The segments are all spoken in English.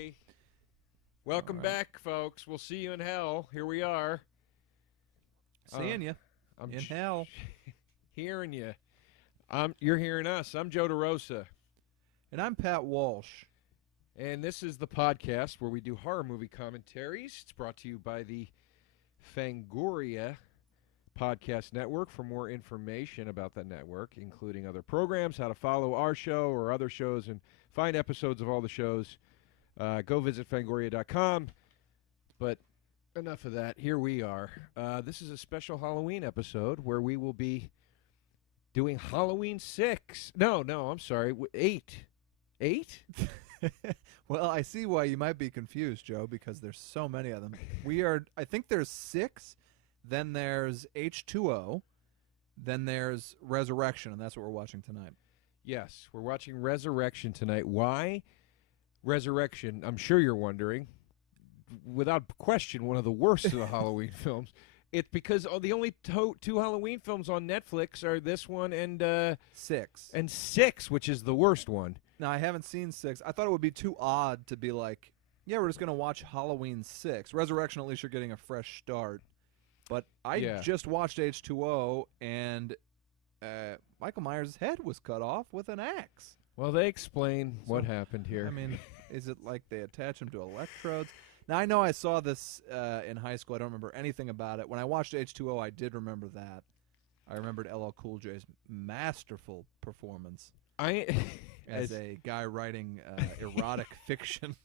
everybody. Welcome back, folks. We'll see you in hell. Here we are. Seeing you in hell. Hearing you. You're hearing us. I'm Joe DeRosa. And I'm Pat Walsh. And this is the podcast where we do horror movie commentaries. It's brought to you by the FANGORIA Podcast Network. For more information about that network, including other programs, how to follow our show or other shows, and find episodes of all the shows, go visit fangoria.com. But enough of that. Here we are. This is a special Halloween episode where we will be doing Halloween 6. No, I'm sorry. 8. 8? Well, I see why you might be confused, Joe, because there's so many of them. I think there's 6, then there's H2O, then there's Resurrection, and that's what we're watching tonight. Yes, we're watching Resurrection tonight. Why Resurrection? I'm sure you're wondering. Without question, one of the worst of the Halloween films. It's because the only two Halloween films on Netflix are this one and 6. And 6, which is the worst one. Now, I haven't seen 6. I thought it would be too odd to be like, yeah, we're just going to watch Halloween 6. Resurrection, at least you're getting a fresh start. But I just watched H2O, and Michael Myers' head was cut off with an axe. Well, they explain what happened here. I mean, is it like they attach him to electrodes? Now, I know I saw this in high school. I don't remember anything about it. When I watched H2O, I did remember that. I remembered LL Cool J's masterful performance as a guy writing erotic fiction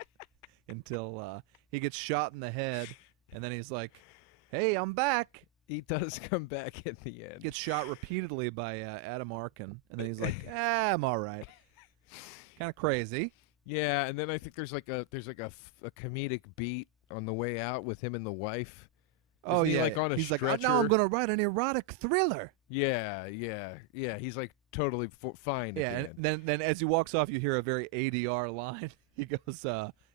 until he gets shot in the head, and then he's like, hey, I'm back. He does come back at the end. Gets shot repeatedly by Adam Arkin, and then he's like, I'm all right. Kind of crazy. Yeah, and then I think there's like a comedic beat on the way out with him and the wife. Isn't he like on a he's stretcher? like, now I'm going to write an erotic thriller. Yeah. He's like totally fine. Yeah, and then as he walks off, you hear a very ADR line. He goes,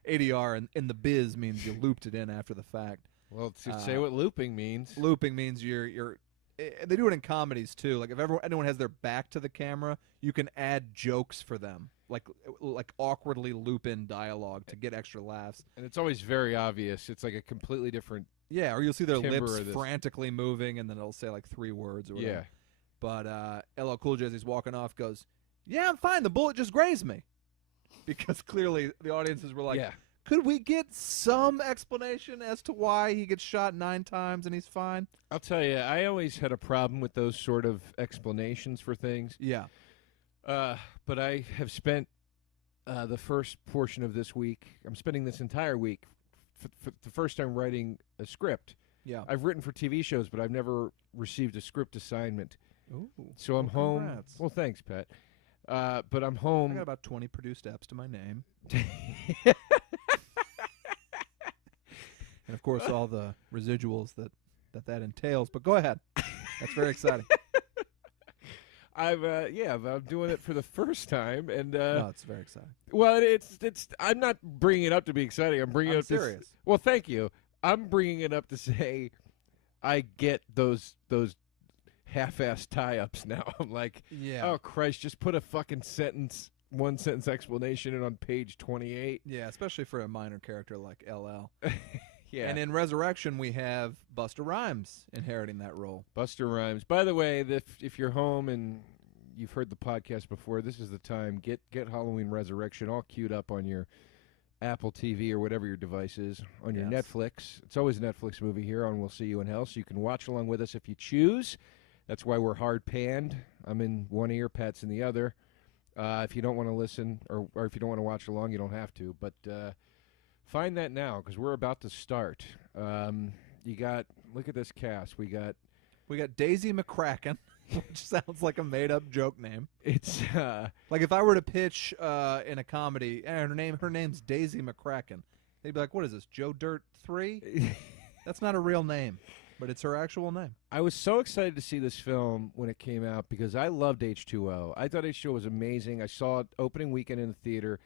ADR in the biz means you looped it in after the fact. Well, to say what looping means. Looping means you're they do it in comedies too. Like if anyone has their back to the camera, you can add jokes for them, like awkwardly loop in dialogue to get extra laughs. And it's always very obvious. It's like a completely different. Yeah, or you'll see their lips frantically moving, and then it'll say like 3 words or whatever. Yeah. But LL Cool J, as he's walking off, goes, "Yeah, I'm fine. The bullet just grazed me," because clearly the audiences were like, yeah. Could we get some explanation as to why he gets shot 9 times and he's fine? I'll tell you, I always had a problem with those sort of explanations for things. Yeah. But I have spent the first portion of this week, I'm spending this entire week, for the first time writing a script. Yeah. I've written for TV shows, but I've never received a script assignment. Ooh. So I'm home. Congrats. Well, thanks, Pat. But I'm home. I got about 20 produced apps to my name. And, of course, all the residuals that entails. But go ahead. That's very exciting. I'm doing it for the first time, and no, it's very exciting. Well, it's. I'm not bringing it up to be exciting. I'm bringing it up serious. Well, thank you. I'm bringing it up to say, I get those half-assed tie-ups now. I'm like, oh Christ, just put a fucking one sentence explanation in on page 28. Yeah, especially for a minor character like LL. Yeah. And in Resurrection, we have Busta Rhymes inheriting that role. Busta Rhymes. By the way, if you're home and you've heard the podcast before, this is the time. Get Halloween Resurrection all queued up on your Apple TV or whatever your device is, on your Netflix. It's always a Netflix movie here on We'll See You in Hell, so you can watch along with us if you choose. That's why we're hard panned. I'm in one ear, Pat's in the other. If you don't want to listen or if you don't want to watch along, you don't have to. But find that now, because we're about to start. Look at this cast. We got Daisy McCracken, which sounds like a made-up joke name. It's like if I were to pitch in a comedy, her name's Daisy McCracken. They'd be like, "What is this, Joe Dirt 3?" That's not a real name, but it's her actual name. I was so excited to see this film when it came out because I loved H2O. I thought H2O was amazing. I saw it opening weekend in the theater.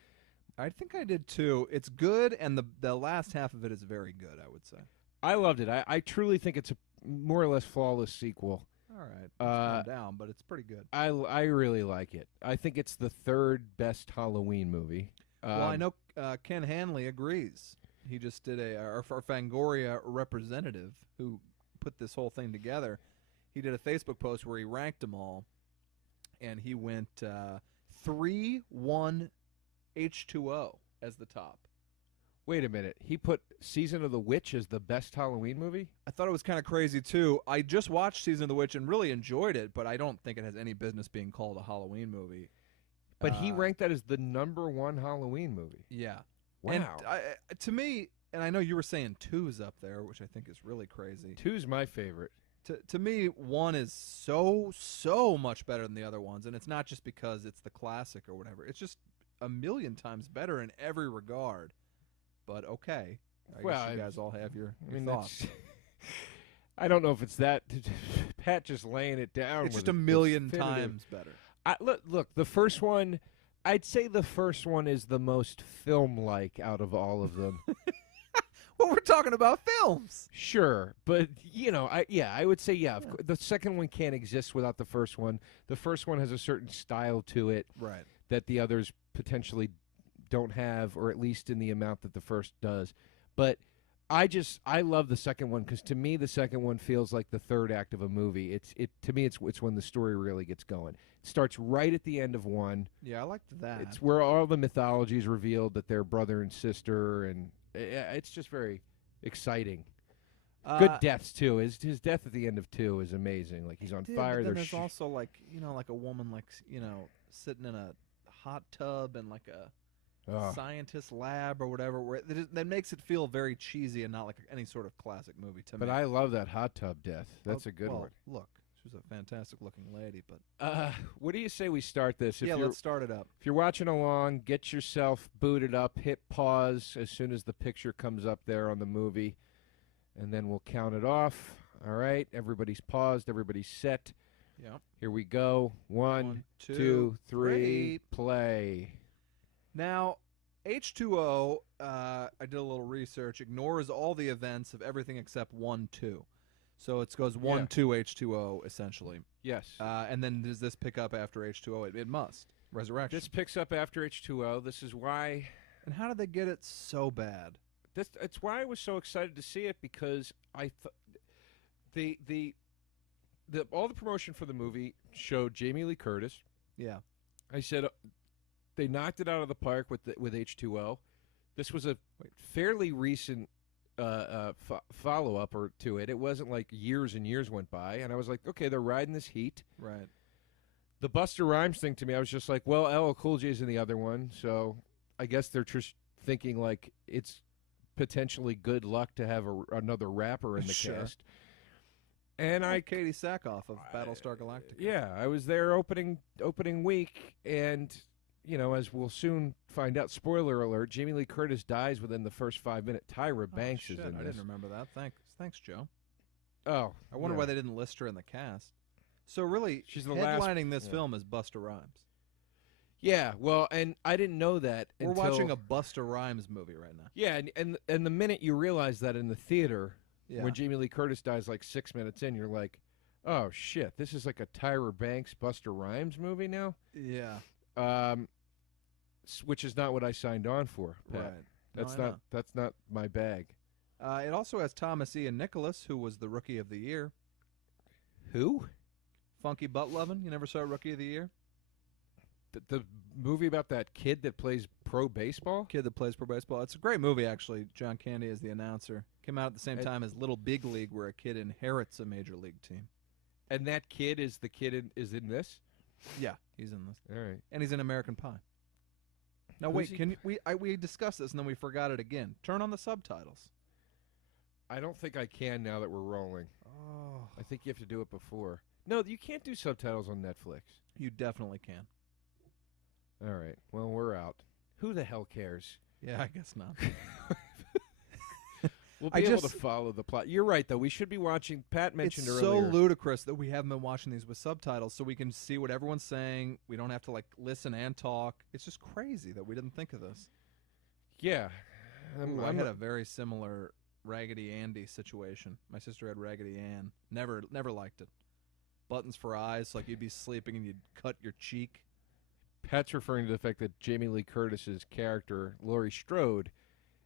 I think I did too. It's good, and the last half of it is very good, I would say. I loved it. I truly think it's a more or less flawless sequel. All right. Calm down, but it's pretty good. I really like it. I think it's the 3rd best Halloween movie. Well, I know Ken Hanley agrees. He just did our Fangoria representative who put this whole thing together. He did a Facebook post where he ranked them all, and he went 3, 1, H2O as the top. Wait a minute. He put Season of the Witch as the best Halloween movie? I thought it was kind of crazy, too. I just watched Season of the Witch and really enjoyed it, but I don't think it has any business being called a Halloween movie. But he ranked that as the #1 Halloween movie. Yeah. Wow. And to me, and I know you were saying 2's up there, which I think is really crazy. 2's my favorite. To me, 1 is so much better than the other ones, and it's not just because it's the classic or whatever. It's just a million times better in every regard. But okay, I guess you guys all have your thoughts. I don't know if it's that. Pat just laying it down. It's just a million times better. Look, the first one, I'd say the first one is the most film-like out of all of them. Well, we're talking about films. Sure, but I would say the second one can't exist without the first one. The first one has a certain style to it, right, that the others potentially don't have, or at least in the amount that the first does. But I love the second one because to me the second one feels like the third act of a movie. To me it's when the story really gets going. It starts right at the end of one. Yeah, I liked that. It's where all the mythology is revealed, that they're brother and sister, and it's just very exciting. Good deaths too. His death at the end of 2 is amazing. Like he's on fire. But then there's also like a woman sitting in a hot tub and like a scientist lab or whatever, where that makes it feel very cheesy and not like any sort of classic movie to me. But I love that hot tub death. That's a good one. Look, she was a fantastic looking lady. But what do you say we start this? Let's start it up. If you're watching along, get yourself booted up, hit pause as soon as the picture comes up there on the movie, and then we'll count it off. All right, everybody's paused, everybody's set. Yeah. Here we go. 1, 2, 3, play. Now, H2O, I did a little research, ignores all the events of everything except 1, 2. So it goes 1, 2, H2O, essentially. Yes. And then does this pick up after H2O? It must. Resurrection. This picks up after H2O. This is why... And how did they get it so bad? It's why I was so excited to see it, because I all the promotion for the movie showed Jamie Lee Curtis. Yeah. I said... They knocked it out of the park with H2O. This was a fairly recent follow-up to it. It wasn't like years and years went by. And I was like, okay, they're riding this heat. Right. The Busta Rhymes thing to me, I was just like, well, LL Cool J's in the other one. So I guess they're just thinking like it's potentially good luck to have another rapper in the cast. And Katie Sackhoff of Battlestar Galactica. Yeah, I was there opening week, and... as we'll soon find out, spoiler alert, Jamie Lee Curtis dies within the first 5 minutes. Tyra Banks is in this. I didn't remember that. Thanks, Joe. Oh. I wonder why they didn't list her in the cast. So really, she's the headlining this film is Busta Rhymes. Yeah, well, and I didn't know that We're watching a Busta Rhymes movie right now. Yeah, and the minute you realize that in the theater, when Jamie Lee Curtis dies like 6 minutes in, you're like, oh, shit, this is like a Tyra Banks, Busta Rhymes movie now? Yeah. Which is not what I signed on for, Pat. Right. That's not my bag. It also has Thomas Ian Nicholas, who was the Rookie of the Year. Who? Funky Butt Lovin'. You never saw Rookie of the Year? The movie about that kid that plays pro baseball? Kid that plays pro baseball. It's a great movie, actually. John Candy is the announcer. Came out at the same time as Little Big League, where a kid inherits a major league team. And that kid is is in this? Yeah, he's in this. All right. And he's in American Pie. Now we discussed this and then we forgot it again. Turn on the subtitles. I don't think I can now that we're rolling. Oh. I think you have to do it before. No, you can't do subtitles on Netflix. You definitely can. All right. Well, we're out. Who the hell cares? Yeah, I guess not. We'll be able to follow the plot. You're right, though. We should be watching. Pat mentioned earlier. It's so ludicrous that we haven't been watching these with subtitles so we can see what everyone's saying. We don't have to, listen and talk. It's just crazy that we didn't think of this. Yeah. I had a very similar Raggedy Andy situation. My sister had Raggedy Ann. Never liked it. Buttons for eyes, like you'd be sleeping and you'd cut your cheek. Pat's referring to the fact that Jamie Lee Curtis's character, Laurie Strode,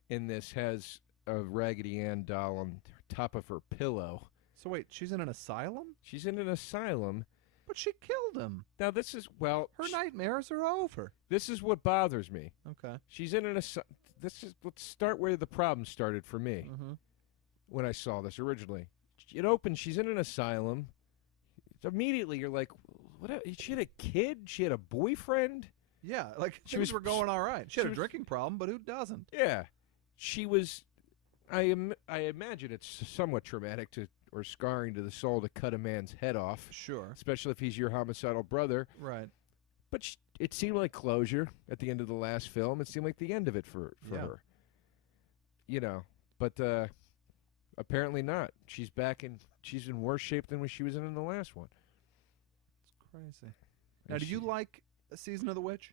in this has a Raggedy Ann doll on top of her pillow. So wait, she's in an asylum? She's in an asylum. But she killed him. Now this is, well... Her nightmares are over. This is what bothers me. Okay. She's in an asylum. Let's start where the problem started for me when I saw this originally. It opens, she's in an asylum. Immediately you're like, what? She had a kid? She had a boyfriend? Yeah, like things were going all right. She had a drinking problem, but who doesn't? Yeah. She was, I imagine it's somewhat traumatic or scarring to the soul to cut a man's head off. Sure. Especially if he's your homicidal brother. Right. But it seemed like closure at the end of the last film. It seemed like the end of it for her. You know, but apparently not. She's back she's in worse shape than when she was in the last one. It's crazy. Now, do you like A Season of the Witch?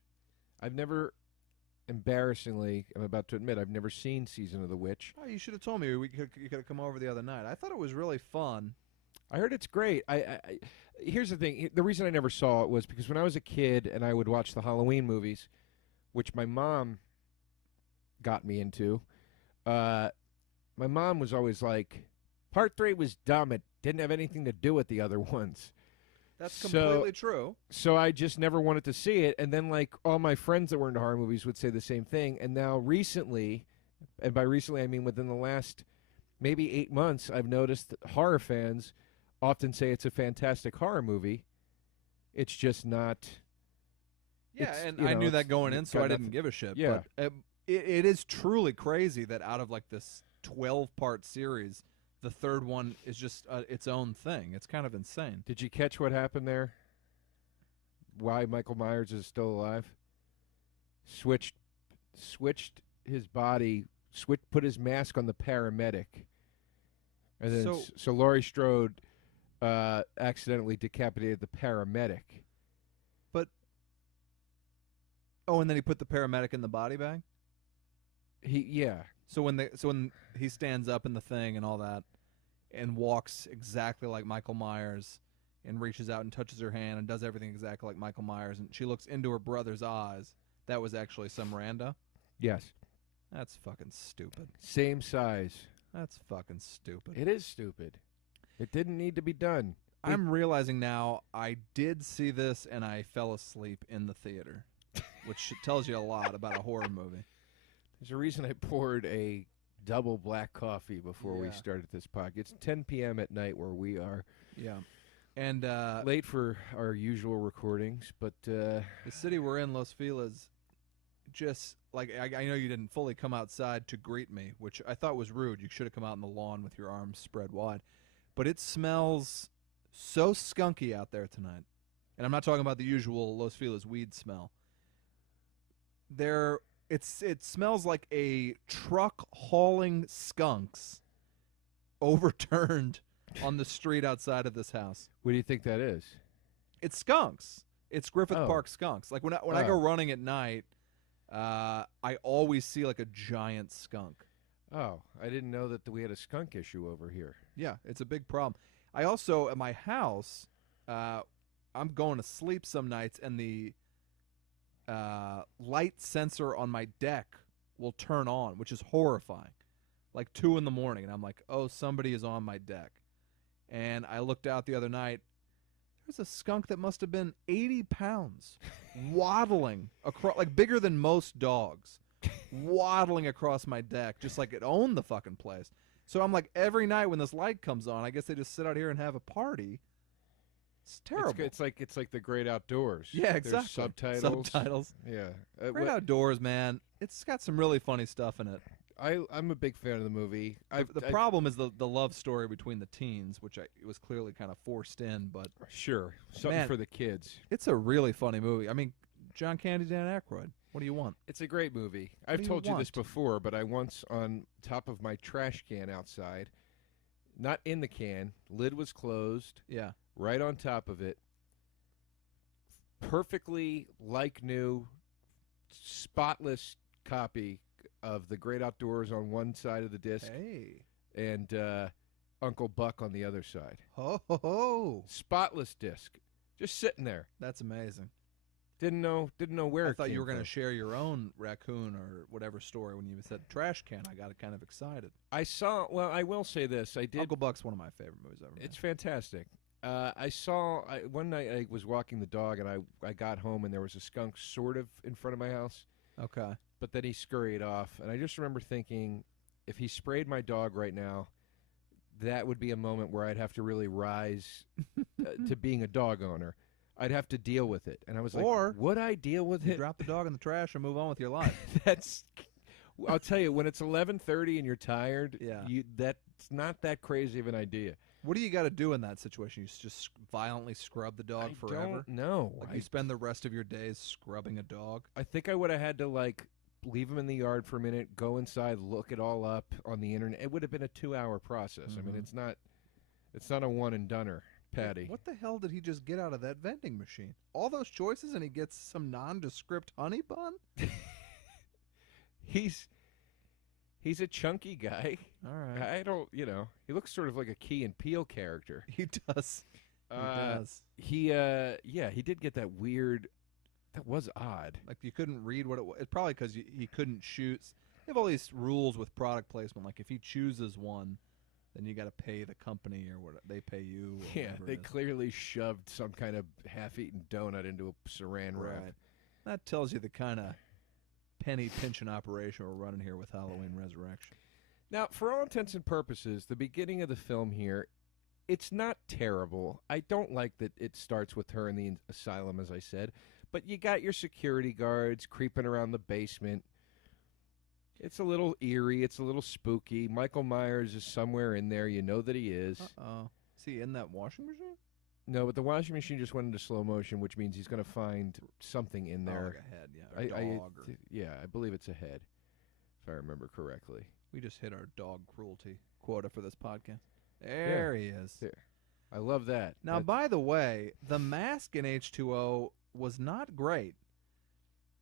I've never, embarrassingly, I'm about to admit, I've never seen Season of the Witch. Oh, you should have told me. You could have come over the other night. I thought it was really fun. I heard it's great. Here's the thing. The reason I never saw it was because when I was a kid and I would watch the Halloween movies, which my mom got me into, my mom was always like, Part 3 was dumb. It didn't have anything to do with the other ones. That's completely true. So I just never wanted to see it. And then, like, all my friends that were into horror movies would say the same thing. And now recently, and by recently I mean within the last maybe 8 months, I've noticed that horror fans often say it's a fantastic horror movie. It's just not. Yeah, and I knew that going in, so I didn't give a shit. Yeah. But it is truly crazy that out of, like, this 12-part series, the third one is just its own thing. It's kind of insane. Did you catch what happened there? Why Michael Myers is still alive? Switched his body, put his mask on the paramedic. And then so Laurie Strode accidentally decapitated the paramedic. But and then he put the paramedic in the body bag? Yeah. So when he stands up in the thing and all that and walks exactly like Michael Myers and reaches out and touches her hand and does everything exactly like Michael Myers and she looks into her brother's eyes, that was actually some rando? Yes. That's fucking stupid. Same size. That's fucking stupid. It is stupid. It didn't need to be done. I'm realizing now I did see this and I fell asleep in the theater, which tells you a lot about a horror movie. There's a reason I poured a double black coffee before we started this podcast. It's 10 p.m. at night where we are. Yeah. And late for our usual recordings, but the city we're in, Los Feliz, just like I know you didn't fully come outside to greet me, which I thought was rude. You should have come out on the lawn with your arms spread wide. But it smells so skunky out there tonight. And I'm not talking about the usual Los Feliz weed smell. It smells like a truck hauling skunks overturned on the street outside of this house. What do you think that is? It's skunks. It's Griffith Park skunks. Like when I go running at night, I always see like a giant skunk. Oh, I didn't know that we had a skunk issue over here. Yeah, it's a big problem. I also, at my house, I'm going to sleep some nights, and the light sensor on my deck will turn on, which is horrifying. Like 2 in the morning, and I'm like, oh, somebody is on my deck. And I looked out the other night. There's a skunk that must have been 80 pounds waddling across, like bigger than most dogs, waddling across my deck, just like it owned the fucking place. So I'm like, every night when this light comes on, I guess they just sit out here and have a party. It's terrible. It's like the great outdoors. Yeah, exactly. There's Subtitles. Yeah. Great Outdoors, man. It's got some really funny stuff in it. I'm a big fan of the movie. The problem is the love story between the teens, which it was clearly kind of forced in, but sure, something for the kids. It's a really funny movie. I mean, John Candy, Dan Aykroyd. What do you want? It's a great movie. I've told you this before, but I once, on top of my trash can outside, not in the can, lid was closed. Yeah. Right on top of it, perfectly like new, spotless copy of The Great Outdoors on one side of the disc. Hey. And Uncle Buck on the other side. Ho, ho, ho. Spotless disc. Just sitting there. That's amazing. Didn't know where I it thought came you were going to from. share your own raccoon or whatever story when you said trash can. I got kind of excited. Well, I will say this. I did. Uncle Buck's one of my favorite movies ever made. It's fantastic. One night I was walking the dog, and I got home, and there was a skunk sort of in front of my house. Okay. But then he scurried off, and I just remember thinking, if he sprayed my dog right now, that would be a moment where I'd have to really rise to being a dog owner. I'd have to deal with it. And I was like, Or would I deal with You it? drop the dog in the trash and move on with your life. I'll tell you, when it's 11:30 and you're tired, Yeah. that's not that crazy of an idea. What do you got to do in that situation? You just violently scrub the dog forever? I don't know. Like you spend the rest of your days scrubbing a dog? I think I would have had to, like, leave him in the yard for a minute, go inside, look it all up on the internet. It would have been a 2-hour process. I mean, it's not a one-and-doner, Patty. What the hell did he just get out of that vending machine? All those choices and he gets some nondescript honey bun? He's a chunky guy. All right. I don't, he looks sort of like a Key and Peele character. He does. He does. He did get that weird. That was odd. Like you couldn't read what it was. It's probably because he couldn't choose. They have all these rules with product placement. Like if he chooses one, then you got to pay the company or what they pay you. Or Yeah, they clearly shoved some kind of half-eaten donut into a saran wrap. Right. That tells you the kind of penny pinching operation we're running here with Halloween Resurrection. Now, for all intents and purposes, the beginning of the film here, it's not terrible. I don't like that it starts with her in the asylum, as I said. But you got your security guards creeping around the basement. It's a little eerie. It's a little spooky. Michael Myers is somewhere in there. You know that he is. Uh-oh. Is he in that washing machine? No, but the washing machine just went into slow motion, which means he's going to find something in there. Oh, like a head, yeah. Or a dog. Yeah, I believe it's a head, if I remember correctly. We just hit our dog cruelty quota for this podcast. There he is. There. I love that. Now, by the way, the mask in H2O was not great.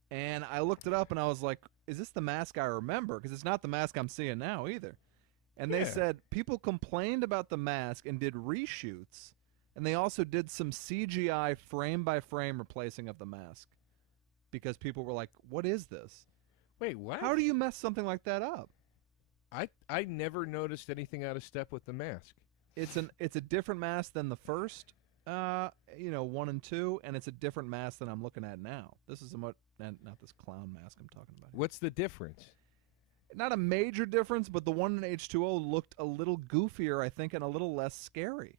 And I looked it up and I was like, is this the mask I remember? Because it's not the mask I'm seeing now either. And they said people complained about the mask and did reshoots. And they also did some CGI frame-by-frame replacing of the mask. Because people were like, what is this? Wait, what? How do you mess something like that up? I never noticed anything out of step with the mask. It's a different mask than the first, 1 and 2, and it's a different mask than I'm looking at now. This is not this clown mask I'm talking about. What's the difference? Not a major difference, but the one in H2O looked a little goofier, I think, and a little less scary.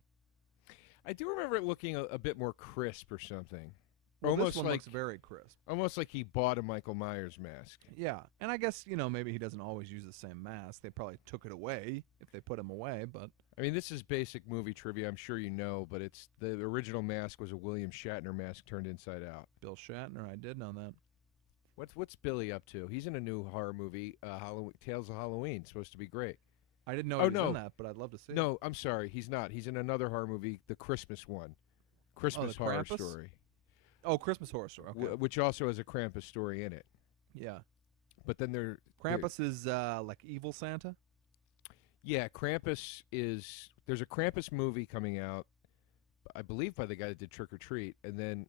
I do remember it looking a bit more crisp or something. Well, almost this one like, looks very crisp. Almost like he bought a Michael Myers mask. Yeah, and I guess, maybe he doesn't always use the same mask. They probably took it away if they put him away, but... I mean, this is basic movie trivia, I'm sure you know, but it's the original mask was a William Shatner mask turned inside out. Bill Shatner, I did know that. What's Billy up to? He's in a new horror movie, Tales of Halloween. Supposed to be great. I didn't know he was in that, but I'd love to see it. No, I'm sorry, he's not. He's in another horror movie, the Christmas one. Christmas the Horror Krampus? Story. Oh, Christmas Horror Story. Okay. Which also has a Krampus story in it. Yeah. But then Krampus is like evil Santa? Yeah, Krampus is... There's a Krampus movie coming out, I believe by the guy that did Trick or Treat, and then...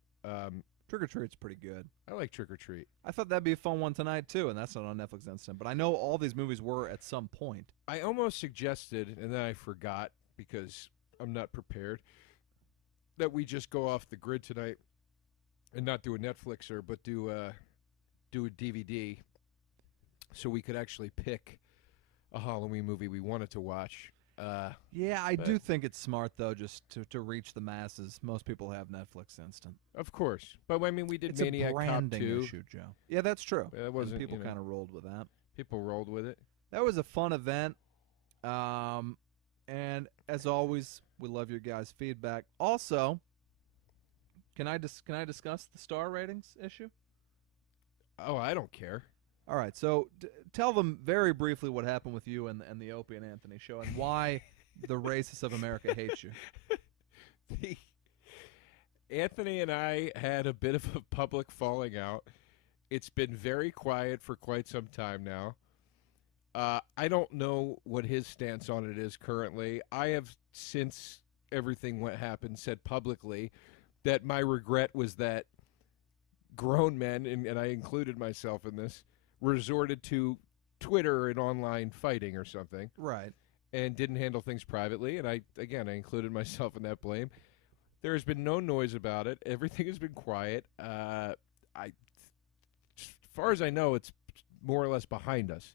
Trick or Treat's pretty good. I like Trick or Treat. I thought that'd be a fun one tonight, too, and that's not on Netflix Instant. But I know all these movies were at some point. I almost suggested, and then I forgot because I'm not prepared, that we just go off the grid tonight and not do a Netflixer, but do a DVD so we could actually pick a Halloween movie we wanted to watch. Yeah, I do think it's smart, though, just to reach the masses. Most people have Netflix Instant. Of course. But, I mean, we did It's Maniac a branding Cop 2. issue, Joe. Yeah, that's true. That wasn't, people kind of rolled with that. People rolled with it. That was a fun event. And, as always, we love your guys' feedback. Also, can I discuss the star ratings issue? Oh, I don't care. All right, so tell them very briefly what happened with you and the Opie and Anthony show and why the racists of America hate you. Anthony and I had a bit of a public falling out. It's been very quiet for quite some time now. I don't know what his stance on it is currently. I have, since everything happened, said publicly that my regret was that grown men, and I included myself in this, resorted to Twitter and online fighting or something, Right. and didn't handle things privately. And I included myself in that blame. There has been no noise about it. Everything has been quiet. As far as I know, it's more or less behind us.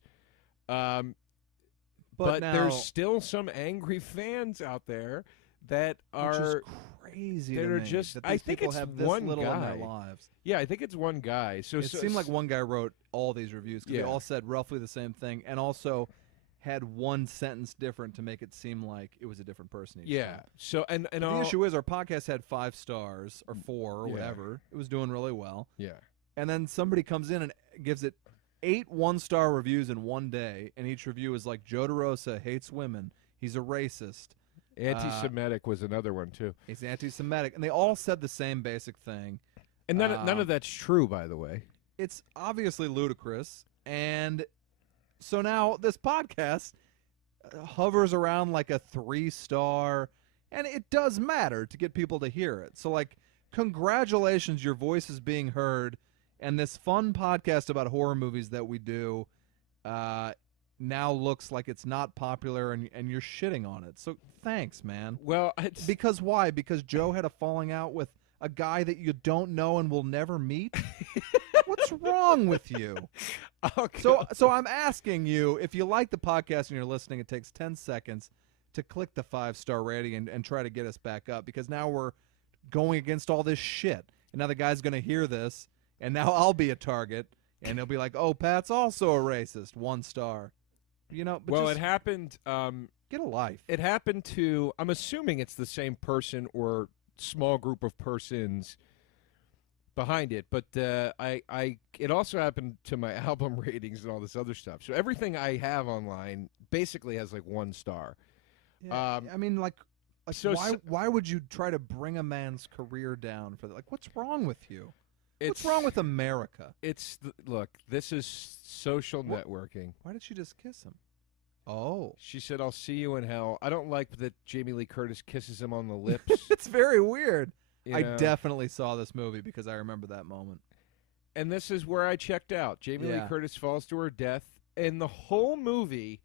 But now, there's still some angry fans out there that are which is crazy. that to are me, just. that I these think people it's have this one little in guy. their lives. Yeah, I think it's one guy. So It seemed like one guy wrote all these reviews because Yeah. they all said roughly the same thing, and also had one sentence different to make it seem like it was a different person. Each Yeah. time. So and But the all, issue is our podcast had 5 stars or 4 or Yeah. whatever. It was doing really well. Yeah. And then somebody comes in and gives it 8 one-star reviews in one day, and each review is like, Joe DeRosa hates women. He's a racist. Anti-Semitic was another one too. He's anti-Semitic. And they all said the same basic thing. And none of that's true, by the way. It's obviously ludicrous. And so now this podcast hovers around like a 3-star, and it does matter to get people to hear it. So, like, congratulations, your voice is being heard, and this fun podcast about horror movies that we do now looks like it's not popular, and you're shitting on it. So thanks, man. Well, it's, Because why? Because Joe had a falling out with a guy that you don't know and will never meet? What's wrong with you? okay. So I'm asking you, if you like the podcast and you're listening, it takes 10 seconds to click the 5-star rating and try to get us back up, because now we're going against all this shit. And now the guy's going to hear this, and now I'll be a target, and he'll be like, oh, Pat's also a racist. 1 star. You know, but well, just it happened. get a life. It happened to. I'm assuming it's the same person or small group of persons behind it, but it also happened to my album ratings and all this other stuff. So everything I have online basically has like 1 star. Yeah, I mean, like so- why would you try to bring a man's career down for that? Like, what's wrong with you? What's wrong with America? Look, this is social What? networking. Why did she just kiss him? Oh. She said, "I'll see you in hell." I don't like that Jamie Lee Curtis kisses him on the lips. It's very weird. you I know? definitely saw this movie because I remember that moment. And this is where I checked out. Jamie Lee Yeah. Curtis falls to her death, and the whole movie,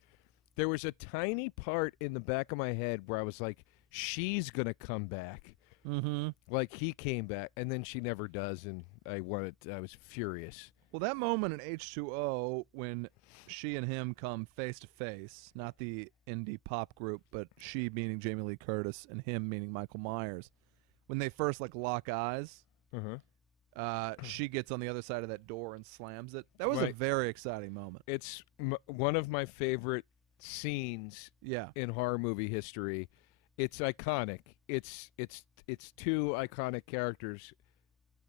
there was a tiny part in the back of my head where I was like, "She's gonna come back." Mm-hmm. Like he came back, and then she never does, and I was furious. Well, that moment in H2O when she and him come face to face, not the indie pop group, but she meaning Jamie Lee Curtis and him meaning Michael Myers, when they first like lock eyes, she gets on the other side of that door and slams it. That was a Right. very exciting moment. It's one of my favorite scenes Yeah. in horror movie history. It's iconic. It's 2 iconic characters.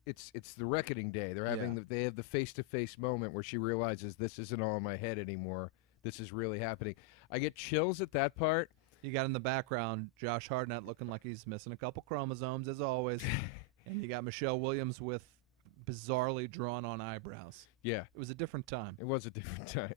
It's the reckoning day. They're having they have the face-to-face moment where she realizes this isn't all in my head anymore. This is really happening. I get chills at that part. You got in the background Josh Hartnett looking like he's missing a couple chromosomes as always, and you got Michelle Williams with bizarrely drawn-on eyebrows. Yeah, It was a different time. it was a different time.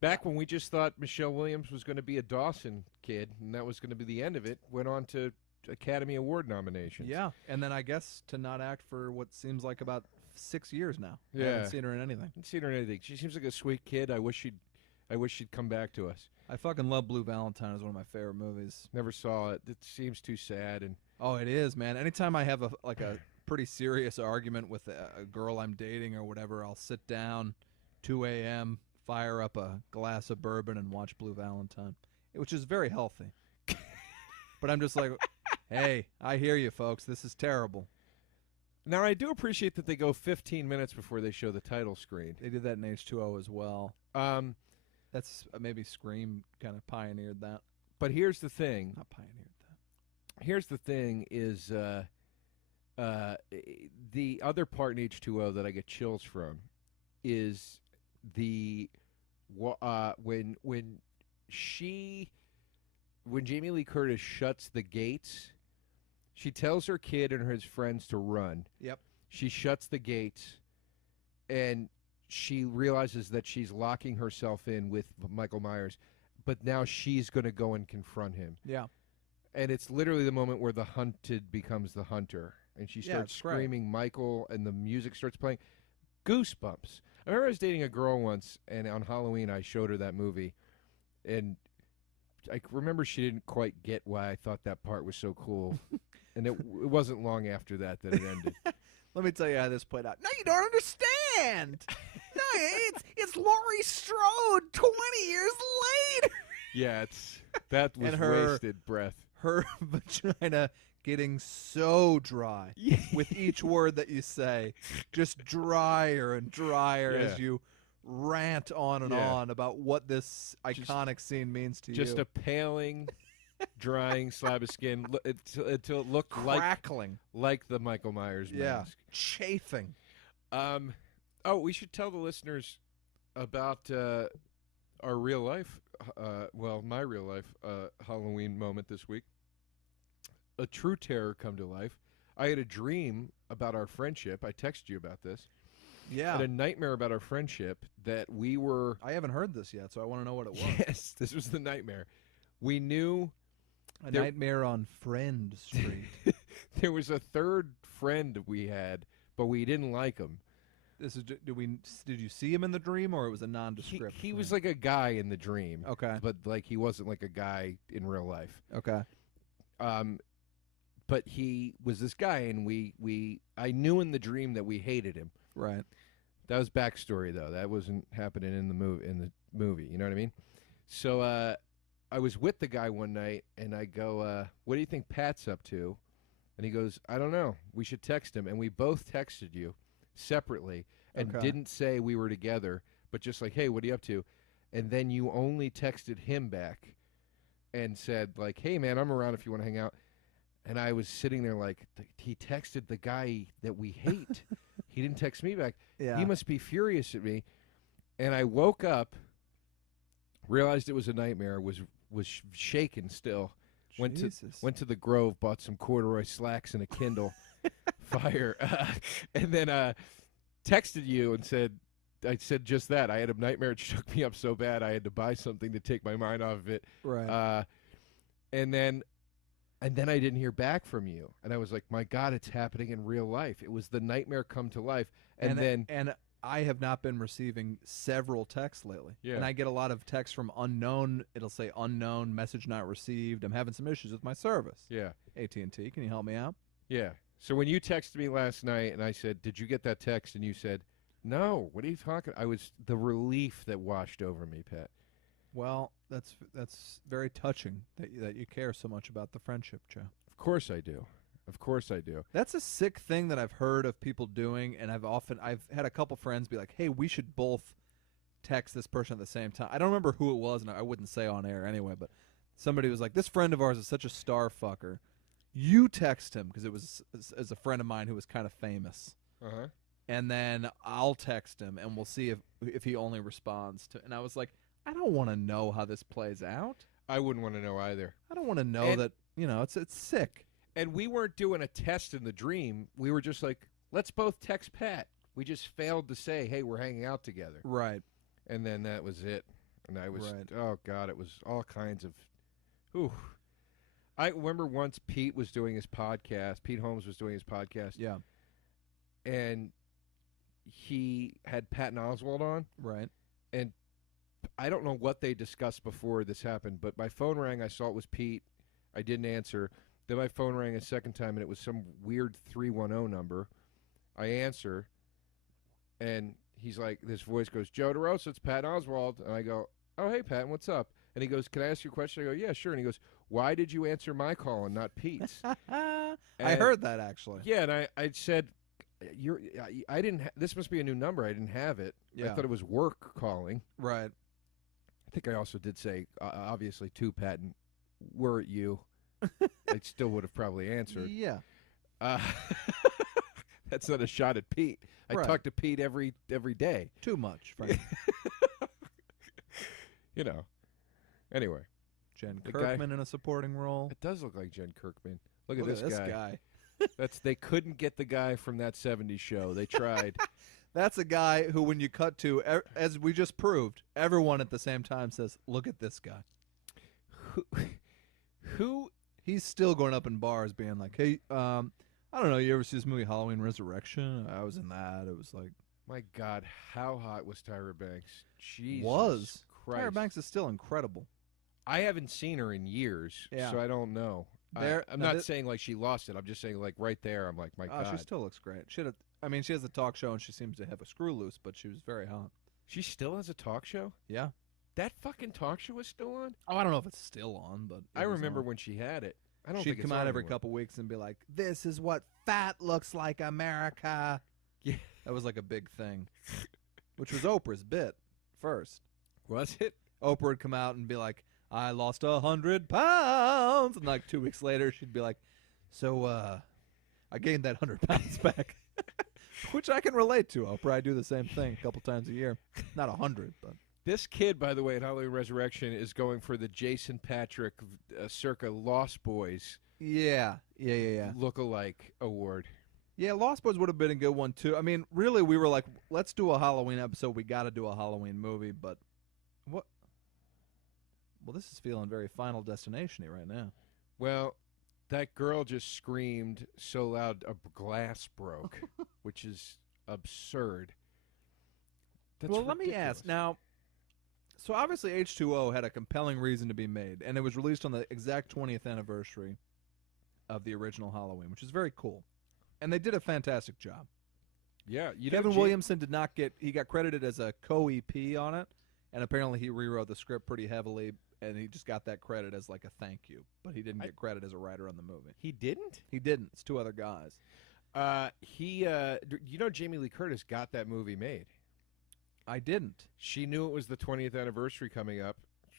Back when we just thought Michelle Williams was going to be a Dawson kid, and that was going to be the end of it, went on to Academy Award nominations. Yeah, and then I guess to not act for what seems like about 6 years now. I Yeah. haven't seen her in anything. I haven't seen her in anything. She seems like a sweet kid. I wish she'd come back to us. I fucking love Blue Valentine. It's one of my favorite movies. Never saw it. It seems too sad. And Oh, it is, man. Anytime I have a pretty serious argument with a girl I'm dating or whatever, I'll sit down, 2 a.m., fire up a glass of bourbon and watch Blue Valentine, which is very healthy. But I'm just like, hey, I hear you, folks. This is terrible. now I do appreciate that they go 15 minutes before they show the title screen. They did that in H2O as well. That's maybe Scream kind of pioneered that. But here's the thing. Not pioneered that. Here's the thing is the other part in H2O that I get chills from is when Jamie Lee Curtis shuts the gates, she tells her kid and his friends to run. Yep. She shuts the gates, and she realizes that she's locking herself in with Michael Myers, but now she's going to go and confront him. Yeah. And it's literally the moment where the hunted becomes the hunter. and she Yeah, starts it's great. screaming Michael, and the music starts playing. Goosebumps. I remember I was dating a girl once, and on Halloween I showed her that movie, and I remember she didn't quite get why I thought that part was so cool, and it wasn't long after that it ended. Let me tell you how this played out. No, you don't understand. No, it's Laurie Strode 20 years later. Yeah, that was And her- wasted breath. Her vagina getting so dry with each word that you say, just drier and drier Yeah. as you rant on and Yeah. on about what this iconic scene means to Just you. a paling, drying slab of skin until it looked Crackling. like the Michael Myers Yeah. mask. Chafing. We should tell the listeners about our real life, my real life Halloween moment this week. A true terror come to life. I had a dream about our friendship. I texted you about this. I Yeah. had a nightmare about our friendship that we were... I haven't heard this yet, so I want to know what it was. Yes, this was the nightmare. We knew A There- nightmare on Friend Street. there was a third friend we had, but we didn't like him. Did you see him in the dream, or it was a He, nondescript? he was like a guy in the dream, Okay. but like he wasn't like a guy in real life. Okay. But he was this guy, and I knew in the dream that we hated him. Right. That was backstory, though. That wasn't happening in the movie. You know what I mean? So I was with the guy one night, and I go, "What do you think Pat's up to?" And he goes, "I don't know. We should text him." And we both texted you separately and Okay. didn't say we were together, but just like, "Hey, what are you up to?" And then you only texted him back and said, like, "Hey, man, I'm around if you want to hang out." And I was sitting there like, he texted the guy that we hate. He didn't text me back. Yeah. He must be furious at me. And I woke up, realized it was a nightmare, was shaken still. Went to the Grove, bought some corduroy slacks and a Kindle Fire, and then texted you and said, I said just that. I had a nightmare. It shook me up so bad I had to buy something to take my mind off of it. Right. And then I didn't hear back from you. And I was like, my God, it's happening in real life. It was the nightmare come to life. And I have not been receiving several texts lately. Yeah. And I get a lot of texts from unknown. It'll say unknown, message not received. I'm having some issues with my service. yeah, AT&T, can you help me out? yeah. So when you texted me last night and I said, did you get that text? And you said, no, what are you talking? I was the relief that washed over me, Pat. Well, that's very touching that you care so much about the friendship, Joe. Of course I do. Of course I do. That's a sick thing that I've heard of people doing, and I've had a couple friends be like, "Hey, we should both text this person at the same time." I don't remember who it was, and I wouldn't say on air anyway, but somebody was like, "This friend of ours is such a star fucker. You text him," because it was as a friend of mine who was kind of famous, Uh-huh. and then I'll text him, and we'll see if he only responds to. And I was like, I don't want to know how this plays out. I wouldn't want to know either. I don't want to know And- that it's sick. And we weren't doing a test in the dream. We were just like, let's both text Pat. We just failed to say, hey, we're hanging out together. Right. And then that was it. And I was, Right. oh, God, it was all kinds of, ooh. I remember once Pete was doing his podcast. Pete Holmes was doing his podcast. Yeah. And he had Patton Oswalt on. Right. And I don't know what they discussed before this happened, but my phone rang. I saw it was Pete. I didn't answer. Then my phone rang a second time, and it was some weird 310 number. I answer, and he's like, this voice goes, Joe DeRosa, it's Pat Oswald. And I go, oh, hey, Pat, what's up? And he goes, can I ask you a question? I go, yeah, sure. And he goes, why did you answer my call and not Pete's? I And- heard that actually. Yeah, and I said, I didn't. This must be a new number. I didn't have it. I Yeah. thought it was work calling. Right. I think I also did say, obviously, to Patton, were it you, I still would have probably answered. Yeah. That's not a shot at Pete. I Right. talk to Pete every day. Too much, frankly. You know. Anyway, Jen The guy- Kirkman in a supporting role. it does look like Jen Kirkman. Look Look at this guy. They couldn't get the guy from that '70s show. They tried. That's a guy who, when you cut to, as we just proved, everyone at the same time says, "Look at this guy." Who? He's still going up in bars, being like, "Hey, I don't know. You ever see this movie Halloween Resurrection? I was in that. It was like My God, how hot was Tyra Banks? Jesus Christ. Tyra Banks is still incredible. I haven't seen her in years, Yeah. so I don't know. I'm not saying like she lost it. I'm just saying like right there. I'm like, my God. She still looks great. She has a talk show and she seems to have a screw loose, but she was very hot. She still has a talk show? Yeah. That fucking talk show is still on? Oh, I don't know if it's still on, but I remember when she had it. I don't She'd think it's come out on every anymore. couple weeks and be like, "This is what fat looks like, America." Yeah. That was like a big thing, which was Oprah's bit first. Was it? Oprah would come out and be like, "I lost 100 pounds," and like 2 weeks later, she'd be like, "So, I gained that 100 pounds back," which I can relate to. Oprah, I do the same thing a couple times a year, not 100, but. This kid, by the way, in Halloween Resurrection is going for the Jason Patrick circa Lost Boys Yeah. look-alike award. Yeah, Lost Boys would have been a good one, too. I mean, really, we were like, let's do a Halloween episode. We got to do a Halloween movie, but what? Well, this is feeling very Final Destination-y right now. Well, that girl just screamed so loud a glass broke, which is absurd. That's well, let me ridiculous. ask. Now, so obviously H2O had a compelling reason to be made, and it was released on the exact 20th anniversary of the original Halloween, which is very cool. And they did a fantastic job. Yeah, Kevin Williamson did not he got credited as a co-EP on it, and apparently he rewrote the script pretty heavily, and he just got that credit as like a thank you, but he didn't get credit as a writer on the movie. He didn't? He didn't. It's two other guys. Jamie Lee Curtis got that movie made. I didn't. She knew it was the 20th anniversary coming up.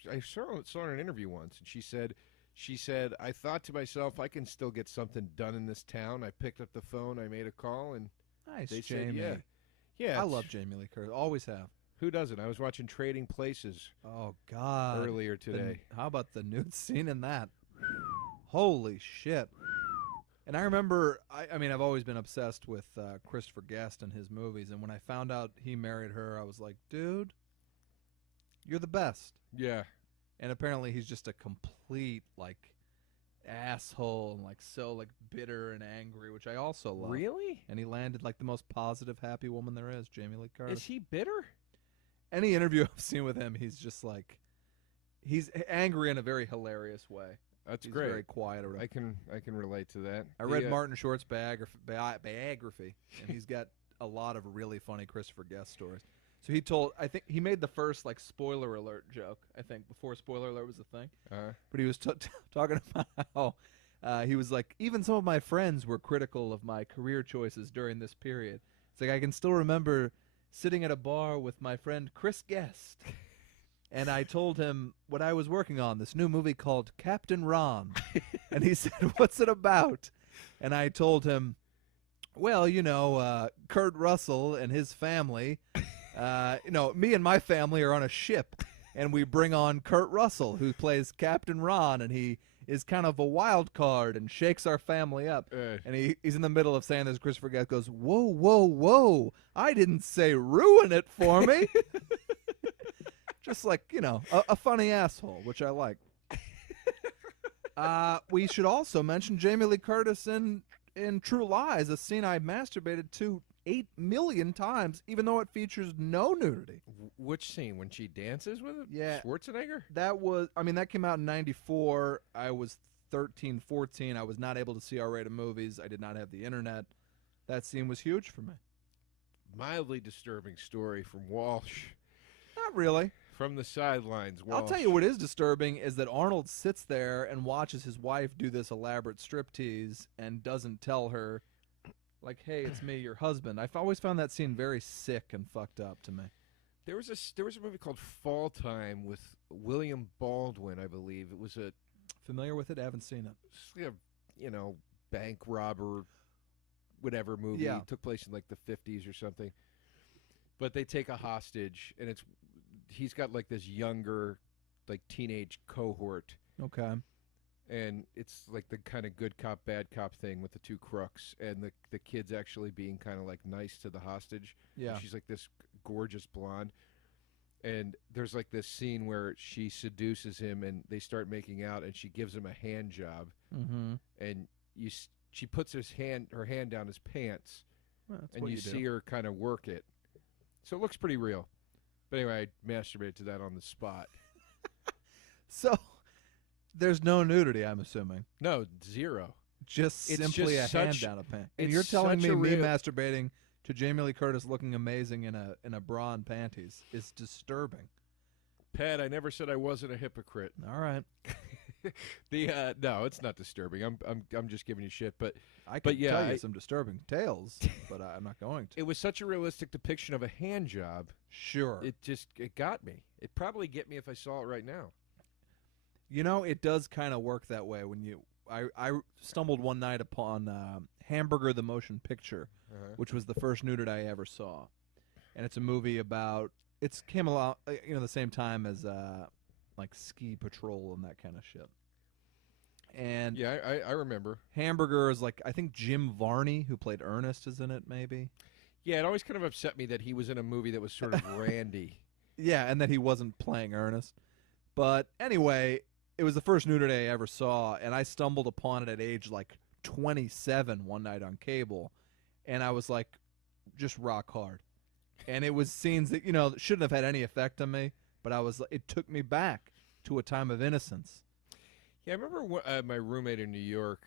I saw her in an interview once, and she said, I thought to myself, I can still get something done in this town. I picked up the phone, I made a call, and Nice, they Jamie. said, yeah. I love Jamie Lee Curtis. Always have. Who doesn't? I was watching Trading Places Oh, God. earlier today. How about the nude scene in that? Holy shit. And I remember, I mean, I've always been obsessed with Christopher Guest and his movies, and when I found out he married her, I was like, dude, you're the best. Yeah. And apparently he's just a complete, like, asshole and, like, so, like, bitter and angry, which I also love. Really? And he landed, like, the most positive, happy woman there is, Jamie Lee Curtis. Is he bitter? Any interview I've seen with him, he's just, like, he's angry in a very hilarious way. That's He's great. very quiet. I can relate to that. I read Martin Short's biography, and he's got a lot of really funny Christopher Guest stories. So I think he made the first like spoiler alert joke. I think before spoiler alert was a thing. But he was talking about how he was like, even some of my friends were critical of my career choices during this period. It's like I can still remember sitting at a bar with my friend Chris Guest. And I told him what I was working on, this new movie called Captain Ron. And he said, what's it about? And I told him, well, Kurt Russell and his family, me and my family are on a ship. And we bring on Kurt Russell, who plays Captain Ron. And he is kind of a wild card and shakes our family up. And he's in the middle of saying this. Christopher Guest goes, whoa, whoa, whoa. I didn't say ruin it for me. Just like, a funny asshole, which I like. We should also mention Jamie Lee Curtis in True Lies, a scene I masturbated to 8 million times, even though it features no nudity. Which scene? When she dances with Schwarzenegger? That came out in 94. I was 13, 14. I was not able to see R-rated movies. I did not have the internet. That scene was huge for me. Mildly disturbing story from Walsh. Not really. From the sidelines, Walsh. I'll tell you what is disturbing is that Arnold sits there and watches his wife do this elaborate striptease and doesn't tell her, like, hey, it's me, your husband. I've always found that scene very sick and fucked up to me. There was a movie called Fall Time with William Baldwin, I believe. It was a... Familiar with it? I haven't seen it. Bank robber, whatever movie. Yeah. It took place in, like, the 50s or something. But they take a hostage, and he's got like this younger, like teenage cohort. Okay. And it's like the kind of good cop, bad cop thing with the two crooks, and the kid's actually being kind of like nice to the hostage. Yeah. And she's like this gorgeous blonde. And there's like this scene where she seduces him and they start making out and she gives him a hand job. Mm-hmm. And she puts her hand down his pants, Well, that's and what you do. see her kind of work it. So it looks pretty real. But anyway, I masturbated to that on the spot. So there's no nudity, I'm assuming. No, zero. Just It's simply just a hand such- down a pant. And it's you're telling such me a me real- masturbating to Jamie Lee Curtis looking amazing in a bra and panties is disturbing. Pat, I never said I wasn't a hypocrite. All right. No, it's not disturbing. I'm just giving you shit, but I can yeah, tell you some disturbing tales, but I'm not going to. it was such a realistic depiction of a hand job. Sure. It got me. It'd probably get me if I saw it right now. You know, it does kind of work that way when you. I stumbled one night upon Hamburger the Motion Picture, which was the first nudity I ever saw, and it's a movie about. It's came along, the same time as like Ski Patrol and that kind of shit. And Yeah, I remember. Hamburger is like, I think Jim Varney, who played Ernest, is in it. Maybe. Yeah, it always kind of upset me that he was in a movie that was sort of randy. Yeah, and that he wasn't playing Ernest. But anyway, it was the first nudity I ever saw, and I stumbled upon it at age like 27 one night on cable, and I was like, just rock hard. And it was scenes that, shouldn't have had any effect on me, but it took me back to a time of innocence. Yeah, I remember my roommate in New York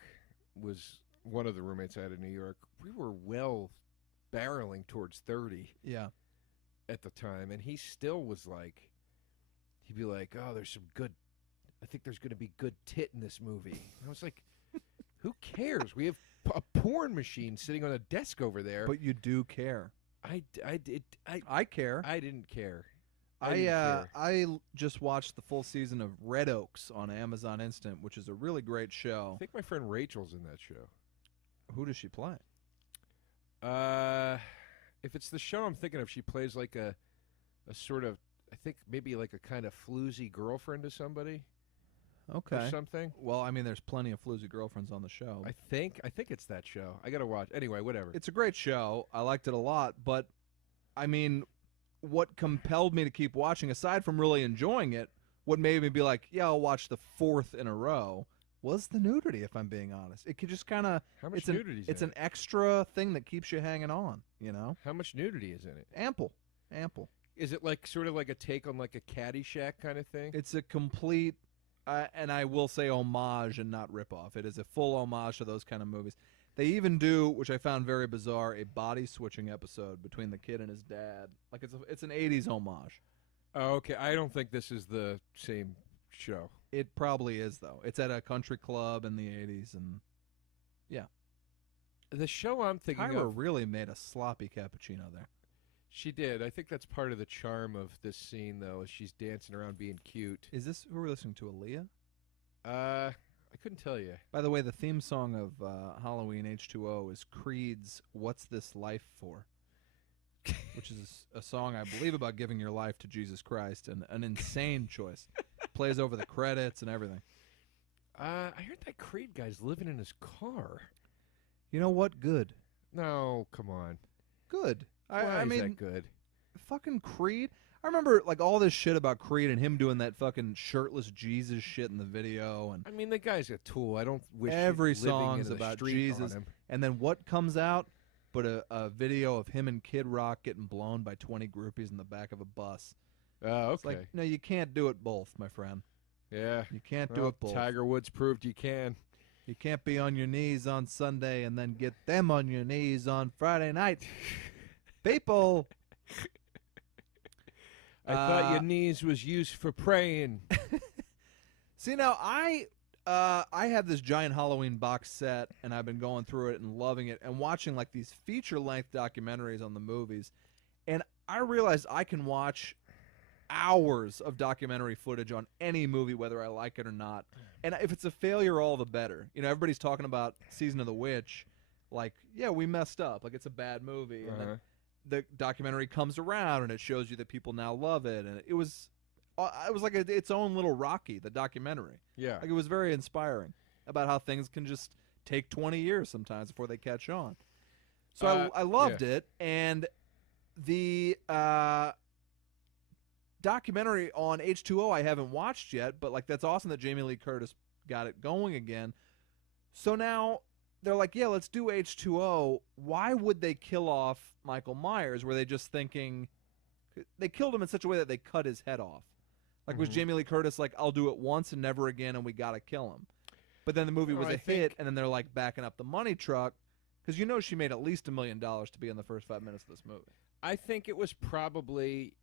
was one of the roommates I had in New York. We were well barreling towards 30 Yeah. at the time, and he still was like, he'd be like, oh, I think there's going to be good tit in this movie. And I was like, who cares? We have a porn machine sitting on a desk over there. But you do care. I care. I didn't care. didn't care. I just watched the full season of Red Oaks on Amazon Instant, which is a really great I show. think my friend Rachel's in that show. Who does she play? If it's the show I'm thinking of, she plays like a sort of, I think maybe like a kind of floozy girlfriend to somebody Okay. or something. Well, I mean, there's plenty of floozy girlfriends on the show. I think it's that show. I gotta watch. Anyway, whatever. It's a great show. I liked it a lot, but I mean, what compelled me to keep watching, aside from really enjoying it, what made me be like, yeah, I'll watch the fourth in a row, was the nudity, if I'm being honest. It could just kind of, How much it's nudity is it's in an extra thing that keeps you hanging on, How much nudity is in it? Ample. Is it like sort of like a take on like a Caddyshack kind of thing? It's a complete, and I will say homage and not ripoff. It is a full homage to those kind of movies. They even do, which I found very bizarre, a body switching episode between the kid and his dad. Like it's an 80s homage. Oh, okay. I don't think this is the same show. It probably is, though. It's at a country club in the 80s, and The show I'm thinking Tyra of, really made a sloppy cappuccino there. she did. I think that's part of the charm of this scene, though, is she's dancing around being cute. Is this who we're listening to, Aaliyah? I couldn't tell you. By the way, the theme song of Halloween H2O is Creed's What's This Life For? Which is a song, I believe, about giving your life to Jesus Christ, and an insane choice. Plays over the credits and everything. I heard that Creed guy's living in his car. You know what? Good. No, come on. Good. Why I is mean, that good? fucking Creed. I remember like all this shit about Creed and him doing that fucking shirtless Jesus shit in the video, and I mean, the guy's a tool. I don't wish every living song's in the about street Jesus. on him. And then what comes out but a video of him and Kid Rock getting blown by 20 groupies in the back of a bus. Oh, okay. It's like, no, you can't do it both, my friend. Yeah. You can't do Well, it both. Tiger Woods proved you can. You can't be on your knees on Sunday and then get them on your knees on Friday night. People. I thought your knees was used for praying. See, now I have this giant Halloween box set, and I've been going through it and loving it and watching like these feature-length documentaries on the movies, and I realized I can watch hours of documentary footage on any movie, whether I like it or not. And if it's a failure, all the better. You know, everybody's talking about Season of the Witch, like, yeah, we messed up, like it's a bad movie, and then the documentary comes around and it shows you that people now love it, and it was like its own little Rocky, the documentary. Yeah. Like, it was very inspiring about how things can just take 20 years sometimes before they catch on. So I loved it, and the documentary on H2O I haven't watched yet, but like that's awesome that Jamie Lee Curtis got it going again. So now they're like, yeah, let's do H2O. Why would they kill off Michael Myers? Were they just thinking they killed him in such a way that they cut his head off? Like, was Jamie Lee Curtis like, I'll do it once and never again, and we got to kill him? But then the movie was a hit, and then they're like backing up the money truck because she made at least $1 million to be in the first 5 minutes of this movie. I think it was probably,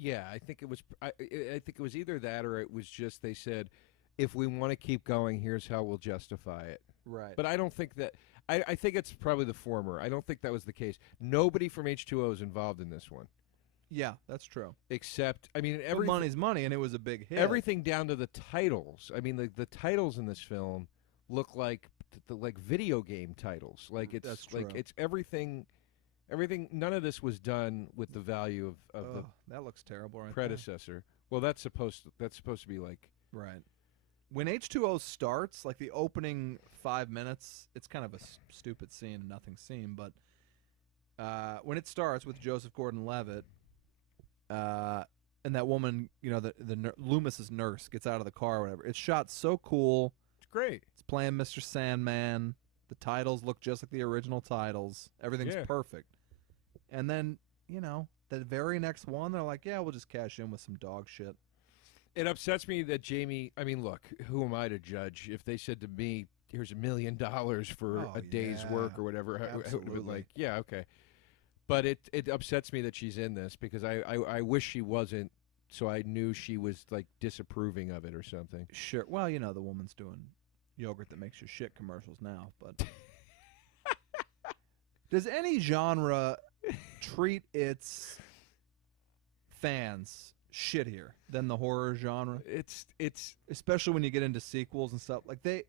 I think it was. I think it was either that or it was just they said, if we want to keep going, here's how we'll justify it. Right. But I don't think that. I think it's probably the former. I don't think that was the case. Nobody from H2O is involved in this one. Yeah, that's true. Except, every money's money, and it was a big hit. Everything down to the titles. the titles in this film look like video game titles. Like That's true. it's everything. Everything. None of this was done with the value of the that looks terrible. Right predecessor. there. Well, that's supposed to be like right. When H2O starts, like the opening 5 minutes, it's kind of a stupid scene, a nothing scene, but when it starts with Joseph Gordon-Levitt. And that woman, Loomis's nurse gets out of the car or whatever. It's shot so cool. It's great. It's playing Mr. Sandman. The titles look just like the original titles. Everything's perfect. And then, the very next one, they're like, yeah, we'll just cash in with some dog shit. It upsets me that Jamie, look, who am I to judge? If they said to me, here's $1 million for a day's work or whatever, I would have been like, yeah, okay. But it upsets me that she's in this because I wish she wasn't, so I knew she was like disapproving of it or something. Sure. Well, the woman's doing yogurt that makes you shit commercials now, but does any genre treat its fans shittier than the horror genre? It's especially when you get into sequels and stuff like they.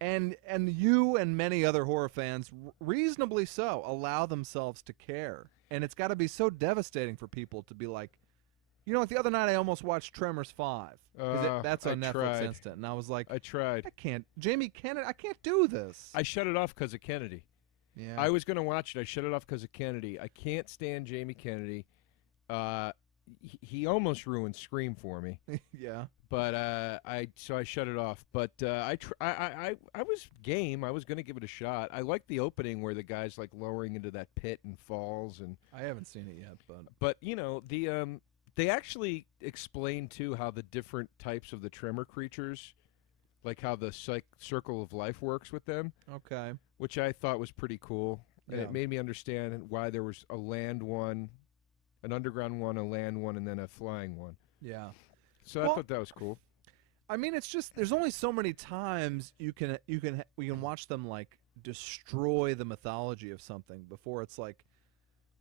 And you and many other horror fans, reasonably so, allow themselves to care. And it's got to be so devastating for people to be like, like the other night I almost watched Tremors 5. That's on Netflix Instant. And I was like, I tried. I can't. Jamie Kennedy, I can't do this. I shut it off because of Kennedy. Yeah. I was going to watch it. I shut it off because of Kennedy. I can't stand Jamie Kennedy. He almost ruined Scream for me. Yeah. But I shut it off. But I was game. I was going to give it a shot. I liked the opening where the guy's like lowering into that pit and falls. And I haven't seen it yet, but they actually explain too how the different types of the tremor creatures, like how the circle of life works with them. Okay. Which I thought was pretty cool. And Yeah. it made me understand why there was a land one, an underground one, a land one, and then a flying one. Yeah. So I thought that was cool. It's just there's only so many times we can watch them like destroy the mythology of something before it's like,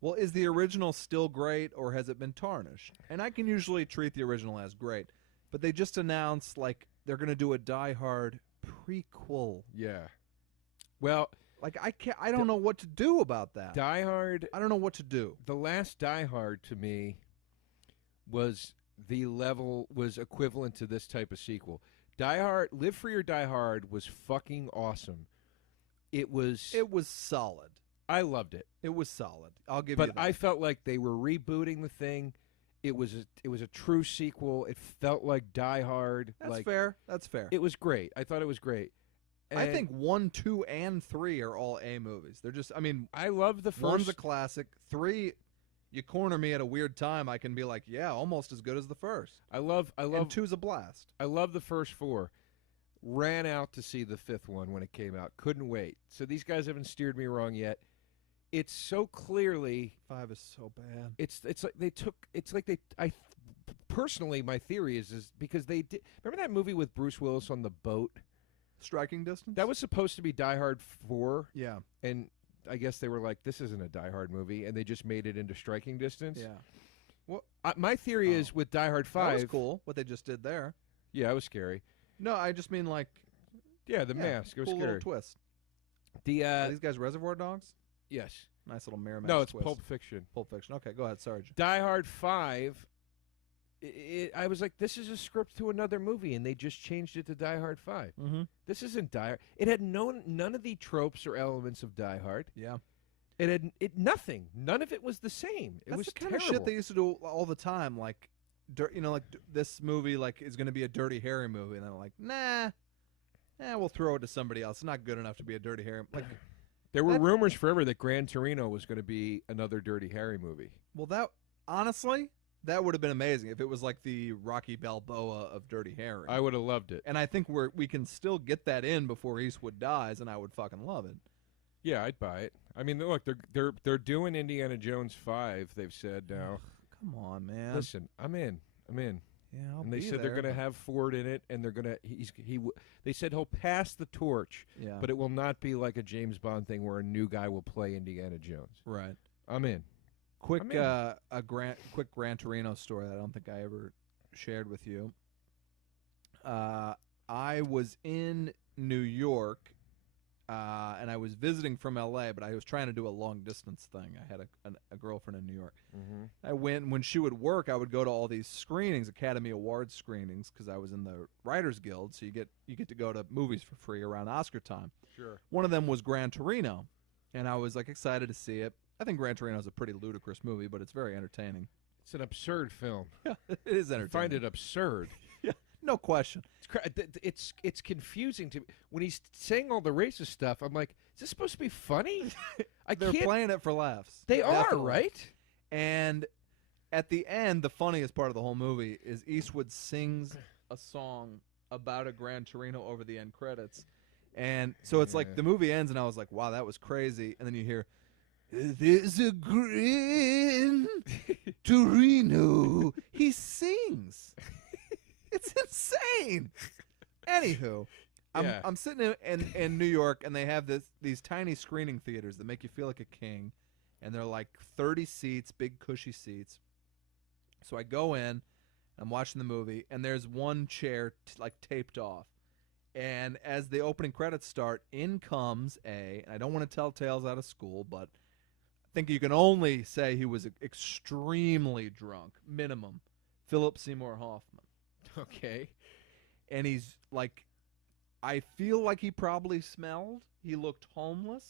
well, is the original still great or has it been tarnished? And I can usually treat the original as great, but they just announced like they're going to do a Die Hard prequel. Yeah. Well, like I don't know what to do about that. Die Hard. I don't know what to do. The last Die Hard to me was equivalent to this type of sequel. Die Hard, Live Free or Die Hard was fucking awesome. It was solid. I loved it. It was solid. I'll give you that. But I felt like they were rebooting the thing. It was a true sequel. It felt like Die Hard. That's fair. That's fair. It was great. I thought it was great. And I think 1, 2, and 3 are all A movies. They're just, I love the first. 1's a classic. 3, you corner me at a weird time, I can be like, yeah, almost as good as the first. I love. And 2's a blast. I love the first 4. Ran out to see the 5th one when it came out. Couldn't wait. So these guys haven't steered me wrong yet. It's so clearly 5 is so bad. It's like they took. It's like they. Personally, my theory is because they did. Remember that movie with Bruce Willis on the boat? Striking Distance? That was supposed to be Die Hard 4. Yeah. And I guess they were like, this isn't a Die Hard movie, and they just made it into Striking Distance. Yeah. Well, my theory is with Die Hard 5. That was cool, what they just did there. Yeah, it was scary. No, I just mean like... Yeah, the mask. It was cool scary. little twist. Are these guys Reservoir Dogs? Yes. Nice little Miramax No, it's twist. Pulp Fiction. Pulp Fiction. Okay, go ahead. Sorry. Die Hard 5, I was like, this is a script to another movie, and they just changed it to Die Hard 5. Mm-hmm. This isn't Die Hard. It had none of the tropes or elements of Die Hard. Yeah. It had nothing. None of it was the same. It was the kind terrible. of shit they used to do all the time. Like, like this movie like is going to be a Dirty Harry movie, and I'm like, nah, we'll throw it to somebody else. It's not good enough to be a Dirty Harry. Like, There were rumors forever that Gran Torino was going to be another Dirty Harry movie. well, that honestly, that would have been amazing if it was like the Rocky Balboa of Dirty Harry. I would have loved it. And I think we can still get that in before Eastwood dies, and I would fucking love it. Yeah, I'd buy it. I mean, look, they're doing Indiana Jones 5. They've said now. Come on, man. Listen, I'm in. Yeah, I'll And they be said there, they're going to have Ford in it, and they're going to. They said he'll pass the torch, Yeah, but it will not be like a James Bond thing where a new guy will play Indiana Jones. right. I'm in. Quick, I'm in. quick Gran Torino story that I don't think I ever shared with you. I was in New York, and I was visiting from L.A., but I was trying to do a long-distance thing. I had a girlfriend in New York. Mm-hmm. I went, when she would work, I would go to all these screenings, Academy Awards screenings, because I was in the Writers Guild, so you get to go to movies for free around Oscar time. Sure. One of them was Gran Torino, and I was like excited to see it. I think Gran Torino is a pretty ludicrous movie, but it's very entertaining. It's an absurd film. Yeah, it is entertaining. I find it absurd. Yeah, no question. It's confusing to me. When he's saying all the racist stuff, I'm like, is this supposed to be funny? They're playing it for laughs. They are, Definitely. right? And at the end, the funniest part of the whole movie is Eastwood sings a song about a Gran Torino over the end credits. And so it's like the movie ends, and I was like, wow, that was crazy. And then you hear, there's a Gran Torino. He sings. It's insane. Anywho, I'm sitting in New York, and they have these tiny screening theaters that make you feel like a king, and they're like 30 seats, big cushy seats. So I go in, I'm watching the movie, and there's one chair like taped off. And as the opening credits start, in comes and I don't want to tell tales out of school, but I think you can only say he was extremely drunk, minimum, Philip Seymour Hoffman. Okay. And he's like, I feel like he probably smelled. He looked homeless.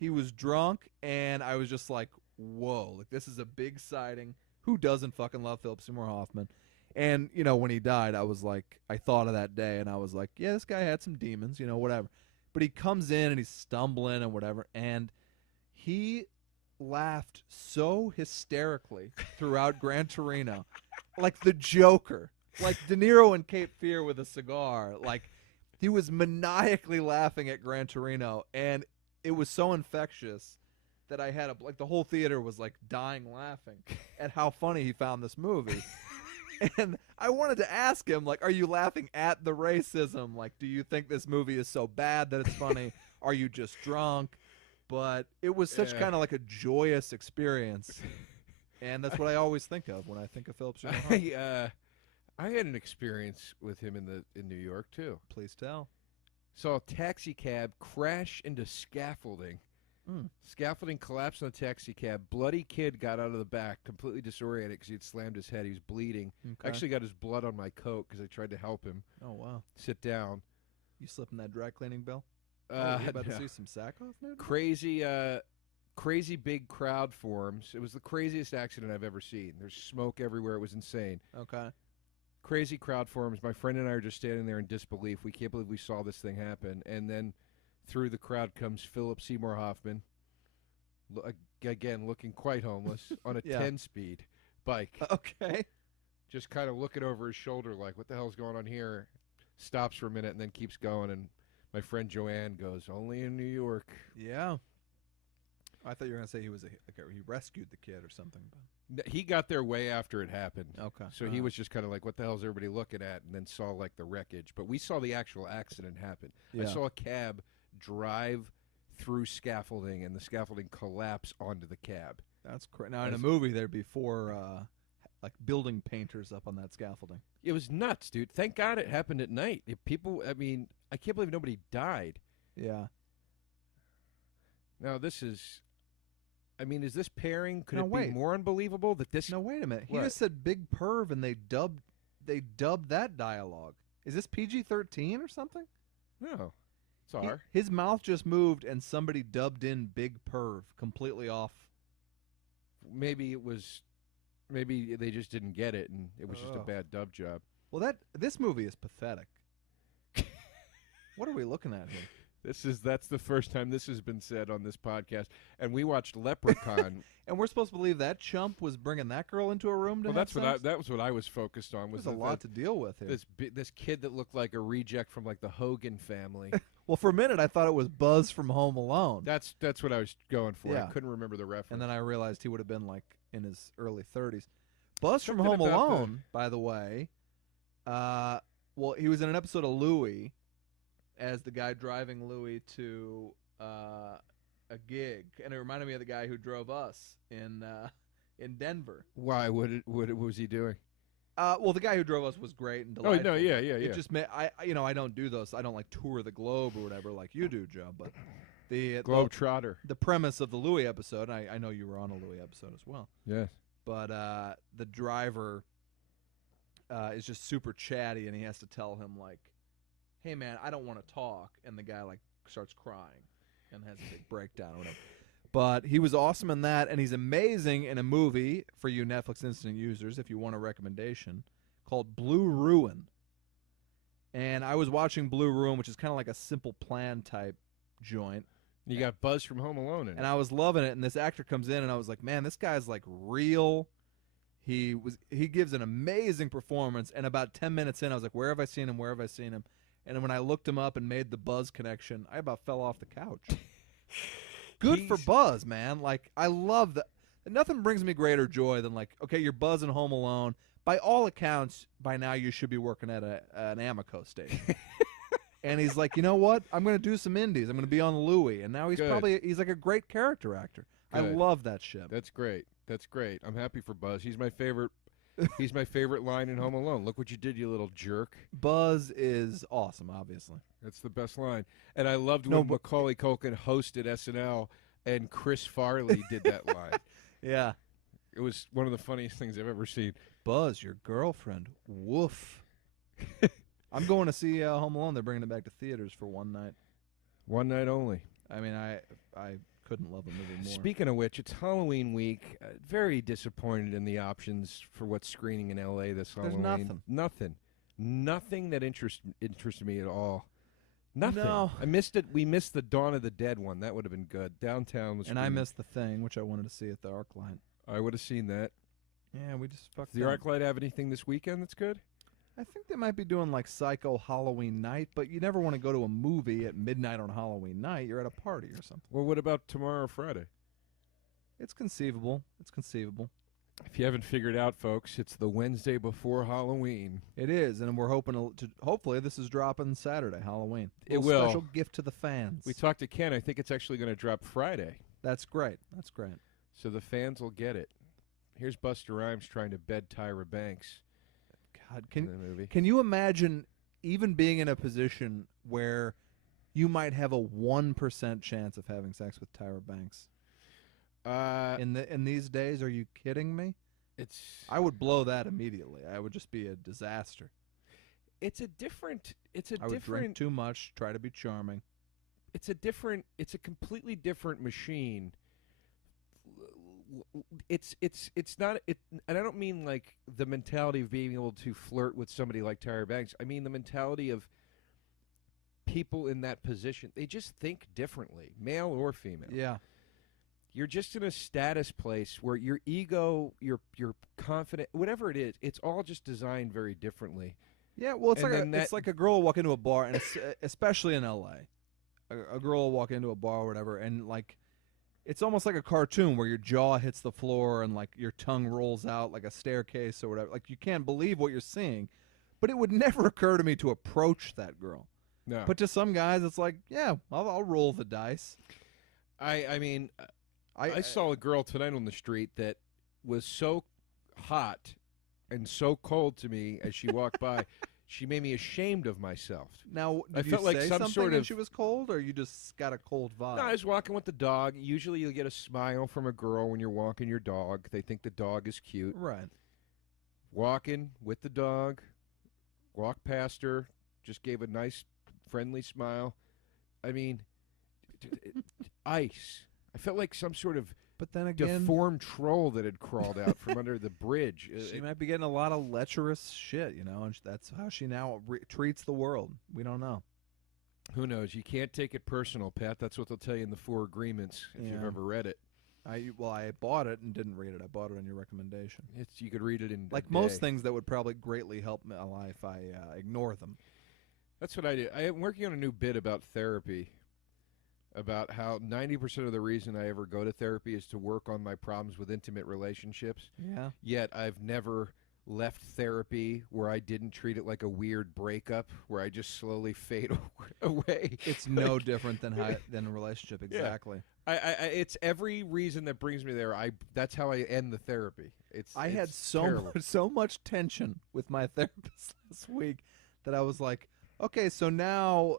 He was drunk, and I was just like, whoa, like this is a big sighting. Who doesn't fucking love Philip Seymour Hoffman? And, you know, when he died, I was like, I thought of that day, and I was like, yeah, this guy had some demons, you know, whatever. But he comes in, and he's stumbling and whatever, and he laughed so hysterically throughout Gran Torino, like the Joker, like De Niro in Cape Fear with a cigar. Like, he was maniacally laughing at Gran Torino, and it was so infectious that I had like the whole theater was like dying laughing at how funny he found this movie. And I wanted to ask him, like, are you laughing at the racism? Like, do you think this movie is so bad that it's funny? Are you just drunk? But it was such kind of like a joyous experience. And that's what I always think of when I think of Philip Seymour Hoffman. I had an experience with him in New York, too. Please tell. Saw a taxi cab crash into scaffolding. Scaffolding collapsed on the taxi cab. Bloody kid got out of the back, completely disoriented because he had slammed his head. He was bleeding. Okay. Actually got his blood on my coat because I tried to help him. Oh, wow. Sit down. You slipping that dry cleaning bill? You about to see some sack off now? Crazy big crowd forms. It was the craziest accident I've ever seen. There's smoke everywhere. It was insane. Okay. Crazy crowd forms. My friend and I are just standing there in disbelief. We can't believe we saw this thing happen. And then through the crowd comes Philip Seymour Hoffman, again looking quite homeless, on a 10-speed bike. Okay. Just kind of looking over his shoulder like, what the hell's going on here? Stops for a minute and then keeps going. And my friend Joanne goes, only in New York. Yeah. I thought you were going to say he rescued the kid or something. But. He got there way after it happened. Okay. So he was just kind of like, what the hell is everybody looking at? And then saw like the wreckage. But we saw the actual accident happen. Yeah. I saw a cab drive through scaffolding and the scaffolding collapse onto the cab. That's crazy. Now in a movie there'd be 4 like building painters up on that scaffolding. It was nuts, dude. Thank God it happened at night. I can't believe nobody died. Yeah. Now this is, is this pairing? Could no, it wait. be more unbelievable that this? No, wait a minute. He What? just said big perv, and they dubbed that dialogue. Is this PG-13 or something? No, it's R. His mouth just moved, and somebody dubbed in big perv completely off. Maybe they just didn't get it, and it was just a bad dub job. Well, this movie is pathetic. What are we looking at here? That's the first time this has been said on this podcast. And we watched Leprechaun. And we're supposed to believe that chump was bringing that girl into a room to Well, have that's sex? that was what I was focused on. Was There's a lot to deal with here. this kid that looked like a reject from like the Hogan family. Well, for a minute I thought it was Buzz from Home Alone. That's what I was going for. Yeah. I couldn't remember the reference. And then I realized he would have been like in his early 30s. Buzz from Something Home about Alone, by the way. Well, he was in an episode of Louie as the guy driving Louie to a gig, and it reminded me of the guy who drove us in Denver. Why? What was he doing? Well, the guy who drove us was great and Oh delightful. no, yeah. It just I don't do those. I don't like tour the globe or whatever like you do, Joe. But the Globetrotter. the premise of the Louie episode, I know you were on a Louie episode as well. Yes. But the driver is just super chatty, and he has to tell him like, "Hey man, I don't want to talk," and the guy like starts crying and has a big breakdown or whatever. But he was awesome in that, and he's amazing in a movie for you Netflix Instant users, if you want a recommendation, called Blue Ruin. And I was watching Blue Ruin, which is kind of like a Simple Plan type joint. You got Buzz from Home Alone in it. And I was loving it, and this actor comes in, and I was like, man, this guy's like real. He gives an amazing performance, and about 10 minutes in, I was like, where have I seen him? Where have I seen him? And when I looked him up and made the Buzz connection, I about fell off the couch. Good for Buzz, man. Like, I love that. Nothing brings me greater joy than, like, okay, you're Buzz in Home Alone. By all accounts, by now you should be working at an Amoco station. And he's like, you know what? I'm going to do some indies. I'm going to be on Louie. And now he's like a great character actor. Good. I love that shit. That's great. That's great. I'm happy for Buzz. He's my favorite. He's my favorite line in Home Alone. Look what you did, you little jerk. Buzz is awesome, obviously. That's the best line. And I loved when Macaulay Culkin hosted SNL and Chris Farley did that line. Yeah. It was one of the funniest things I've ever seen. Buzz, your girlfriend. Woof. I'm going to see Home Alone. They're bringing it back to theaters for one night. One night only. I mean, I couldn't love a movie more. Speaking of which, it's Halloween week. Very disappointed in the options for what's screening in L.A. this Halloween. There's Nothing that interested me at all. Nothing. No. I missed it. We missed the Dawn of the Dead one. That would have been good. Downtown was. And I missed The Thing, which I wanted to see at the ArcLight. I would have seen that. Yeah, we just fucked Does the ArcLight have anything this weekend that's good? I think they might be doing like Psycho Halloween Night, but you never want to go to a movie at midnight on Halloween night. You're at a party or something. Well, what about tomorrow or Friday? It's conceivable. It's conceivable. If you haven't figured out, folks, it's the Wednesday before Halloween. It is, and we're hoping to hopefully this is dropping Saturday, Halloween. It will. Special gift to the fans. We talked to Ken. I think it's actually going to drop Friday. That's great. That's great. So the fans will get it. Here's Busta Rhymes trying to bed Tyra Banks. God, in the movie. Can you imagine even being in a position where you might have a 1% chance of having sex with Tyra Banks? In these days, are you kidding me? I would blow that immediately. I would just be a disaster. I would drink too much, try to be charming. It's a completely different machine. It's not and I don't mean like the mentality of being able to flirt with somebody like Tyra Banks. I mean the mentality of people in that position. They just think differently, male or female. Yeah. You're just in a status place where your ego, your confident, whatever it is, it's all just designed very differently. Yeah, well, it's like a girl will walk into a bar, and especially in L.A., a girl will walk into a bar or whatever, and like it's almost like a cartoon where your jaw hits the floor and like your tongue rolls out like a staircase or whatever. Like you can't believe what you're seeing, but it would never occur to me to approach that girl. No. But to some guys, it's like, yeah, I'll roll the dice. I mean, I saw a girl tonight on the street that was so hot and so cold to me as she walked by. She made me ashamed of myself. Now, I felt like some sort of. She was cold, or you just got a cold vibe? No, I was walking with the dog. Usually, you'll get a smile from a girl when you're walking your dog. They think the dog is cute. Right. Walking with the dog, walked past her, just gave a nice, friendly smile. I mean, ice. I felt like some sort of deformed troll that had crawled out from under the bridge. She might be getting a lot of lecherous shit, you know, and that's how she now treats the world. We don't know. Who knows? You can't take it personal, Pat. That's what they'll tell you in the 4 Agreements if you've ever read it. I bought it and didn't read it. I bought it on your recommendation. You could read it in like a most day. things that would probably greatly help my life. I ignore them. That's what I do. I am working on a new bit about therapy, about how 90% of the reason I ever go to therapy is to work on my problems with intimate relationships. Yeah. Yet I've never left therapy where I didn't treat it like a weird breakup where I just slowly fade away. It's no different than a relationship. Exactly. Yeah. It's every reason that brings me there. That's how I end the therapy. I had terrible. so much tension with my therapist this week that I was like, okay, so now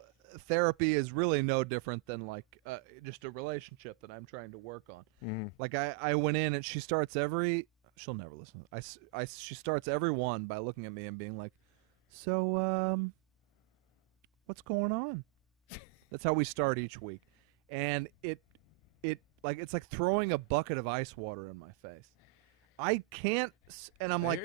therapy is really no different than like just a relationship that I'm trying to work on. Mm-hmm. Like I went in and she starts she'll never listen. She starts every one by looking at me and being like, so what's going on? That's how we start each week. And it's like throwing a bucket of ice water in my face. I can't, and I'm like,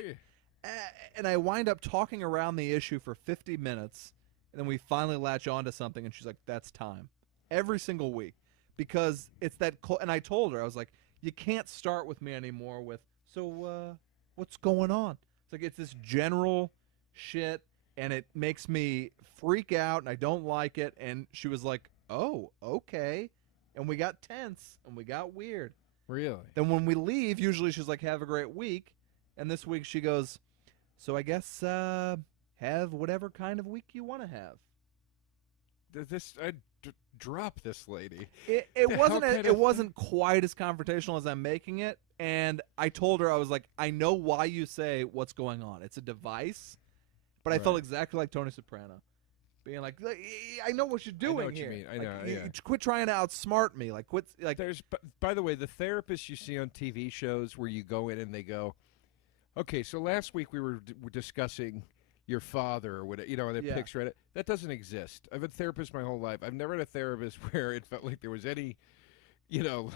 and I wind up talking around the issue for 50 minutes, and then we finally latch onto something, and she's like, that's time. Every single week. Because it's that, and I told her, I was like, you can't start with me anymore with, so what's going on? It's like, it's this general shit, and it makes me freak out, and I don't like it, and she was like, oh, okay. And we got tense, and we got weird. Really? Then when we leave, usually she's like, have a great week. And this week she goes, so I guess have whatever kind of week you want to have. Drop this lady. It wasn't quite as confrontational as I'm making it. And I told her, I was like, I know why you say what's going on. It's a device. But I felt exactly like Tony Soprano. Being like, I know what you're doing here. I know what you mean. I know. Quit trying to outsmart me. Like, quit. Like, there's. By the way, the therapists you see on TV shows where you go in and they go, okay, so last week we were discussing your father or whatever, and it picks right. That doesn't exist. I've had therapists my whole life. I've never had a therapist where it felt like there was any,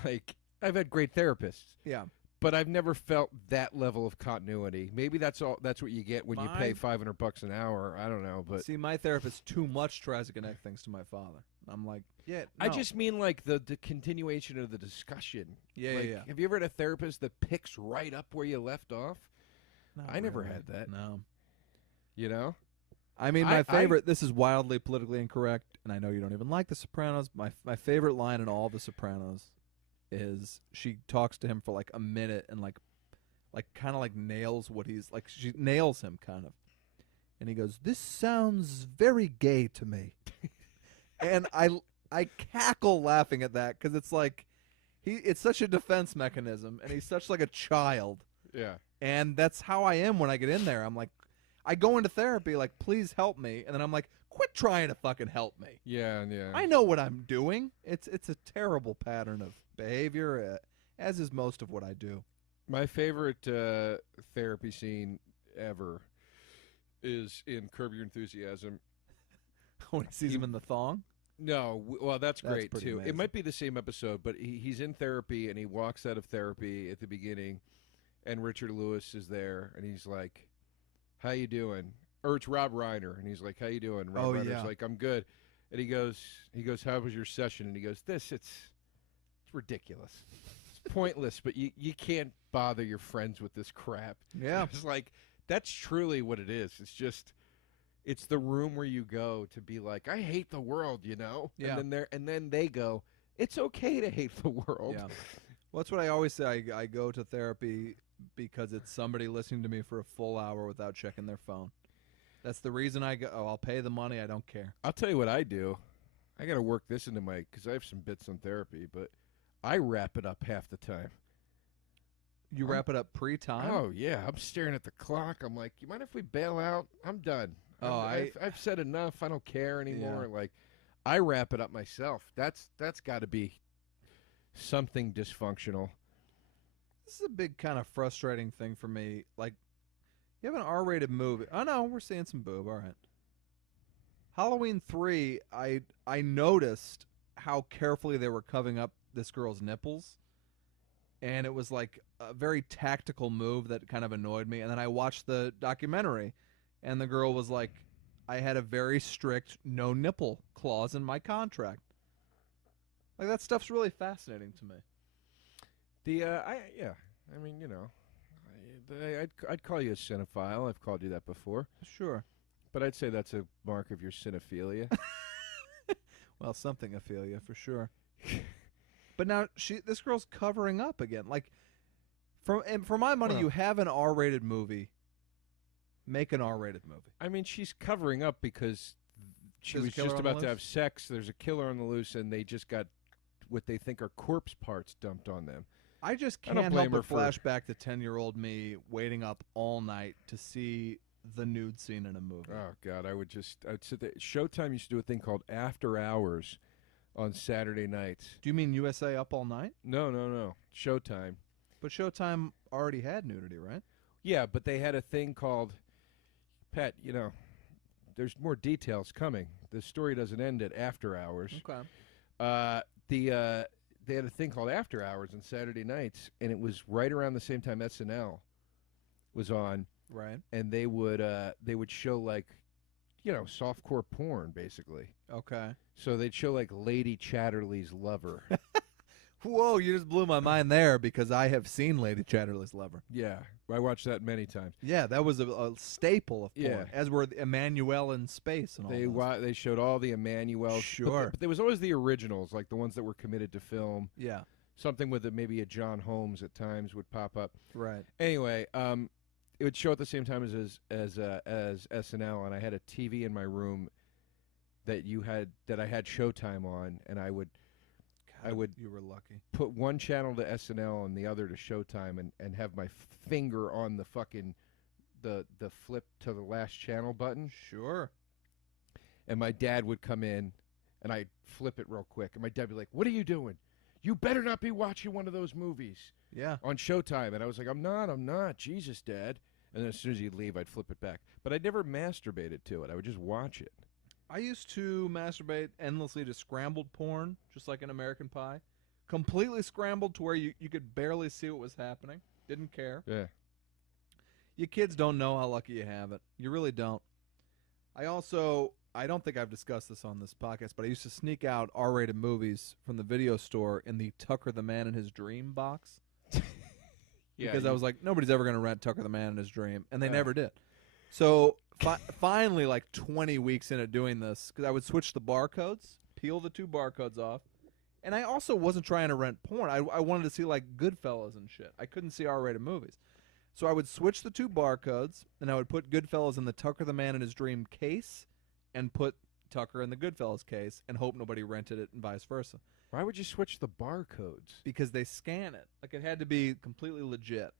like I've had great therapists. Yeah. But I've never felt that level of continuity. Maybe that's what you get when you pay $500 an hour. I don't know, but see, my therapist too much tries to connect things to my father. I'm like, yeah. No. I just mean like the continuation of the discussion. Yeah, like, yeah. Have you ever had a therapist that picks right up where you left off? I never had that. No. I mean, my favorite. This is wildly politically incorrect, and I know you don't even like The Sopranos. My favorite line in all The Sopranos is she talks to him for like a minute and like kind of like nails what he's like. She nails him kind of, and he goes, "This sounds very gay to me," and I cackle laughing at that because it's like it's such a defense mechanism, and he's such like a child. Yeah, and that's how I am when I get in there. I'm like, I go into therapy like, please help me, and then I'm like, quit trying to fucking help me. Yeah. I know what I'm doing. It's a terrible pattern of behavior, as is most of what I do. My favorite therapy scene ever is in Curb Your Enthusiasm. When he sees him in the thong? No, well, that's great, too. Amazing. It might be the same episode, but he's in therapy, and he walks out of therapy at the beginning, and Richard Lewis is there, and he's like, how you doing? Or it's Rob Reiner, and he's like, how you doing? Rob Reiner's like, I'm good. And he goes, how was your session? And he goes, it's ridiculous. It's pointless, but you can't bother your friends with this crap. Yeah. It's like, that's truly what it is. It's just, it's the room where you go to be like, I hate the world, Yeah. And then they go, it's okay to hate the world. Yeah. Well, that's what I always say. I go to therapy because it's somebody listening to me for a full hour without checking their phone. That's the reason I go. Oh, I'll pay the money. I don't care. I'll tell you what I do. I got to work this into because I have some bits on therapy, but I wrap it up half the time. You wrap it up pre-time? Oh, yeah. I'm staring at the clock. I'm like, you mind if we bail out? I'm done. I've said enough. I don't care anymore. Yeah. Like, I wrap it up myself. That's got to be something dysfunctional. This is a big kind of frustrating thing for me. Like, you have an R-rated movie. Oh, no, we're seeing some boob. All right. Halloween 3, I noticed how carefully they were covering up this girl's nipples. And it was like a very tactical move that kind of annoyed me. And then I watched the documentary, and the girl was like, I had a very strict no nipple clause in my contract. Like, that stuff's really fascinating to me. I mean, you know, I'd call you a cinephile. I've called you that before. Sure. But I'd say that's a mark of your cinephilia. Well, something aphilia for sure. But now this girl's covering up again. Like, for my money, you have an R-rated movie. Make an R-rated movie. I mean, she's covering up because she There's was just about to have sex. There's a killer on the loose, and they just got what they think are corpse parts dumped on them. I just can't help but flashback to 10-year-old me waiting up all night to see the nude scene in a movie. Oh, God, I'd sit there. Showtime used to do a thing called After Hours on Saturday nights. Do you mean USA Up All Night? No. Showtime. But Showtime already had nudity, right? Yeah, but they had a thing called, Pat, you know, there's more details coming. The story doesn't end at After Hours. Okay. They had a thing called After Hours on Saturday nights, and it was right around the same time SNL was on. Right. And they would show, like, you know, softcore porn, basically. Okay. So they'd show, like, Lady Chatterley's Lover. Whoa, you just blew my mind there, because I have seen Lady Chatterley's Lover. Yeah, I watched that many times. Yeah, that was a staple of porn, Yeah. as were Emmanuel in Space and all They showed all the Emmanuel. Sure. But there was always the originals, like the ones that were committed to film. Yeah. Something with maybe a John Holmes at times would pop up. Right. Anyway, it would show at the same time as SNL, and I had a TV in my room that I had Showtime on, and I would you were lucky. Put one channel to SNL and the other to Showtime, and have my finger on the fucking the flip to the last channel button. Sure. And my dad would come in, and I'd flip it real quick, and my dad would be like, "What are you doing? You better not be watching one of those movies." Yeah. On Showtime. And I was like, I'm not. Jesus, Dad. And then as soon as he'd leave, I'd flip it back. But I'd never masturbated to it. I would just watch it. I used to masturbate endlessly to scrambled porn, just like in American Pie. Completely scrambled to where you could barely see what was happening. Didn't care. Yeah. You kids don't know how lucky you have it. You really don't. I don't think I've discussed this on this podcast, but I used to sneak out R-rated movies from the video store in the Tucker the Man in His Dream box. Because I was like, nobody's ever going to rent Tucker the Man in His Dream, and they never did. So finally, like 20 weeks into doing this, because I would switch the barcodes, peel the two barcodes off, and I also wasn't trying to rent porn. I wanted to see, like, Goodfellas and shit. I couldn't see R-rated movies. So I would switch the two barcodes, and I would put Goodfellas in the Tucker the Man in His Dream case, and put Tucker in the Goodfellas case, and hope nobody rented it, and vice versa. Why would you switch the barcodes? Because they scan it. Like, it had to be completely legit.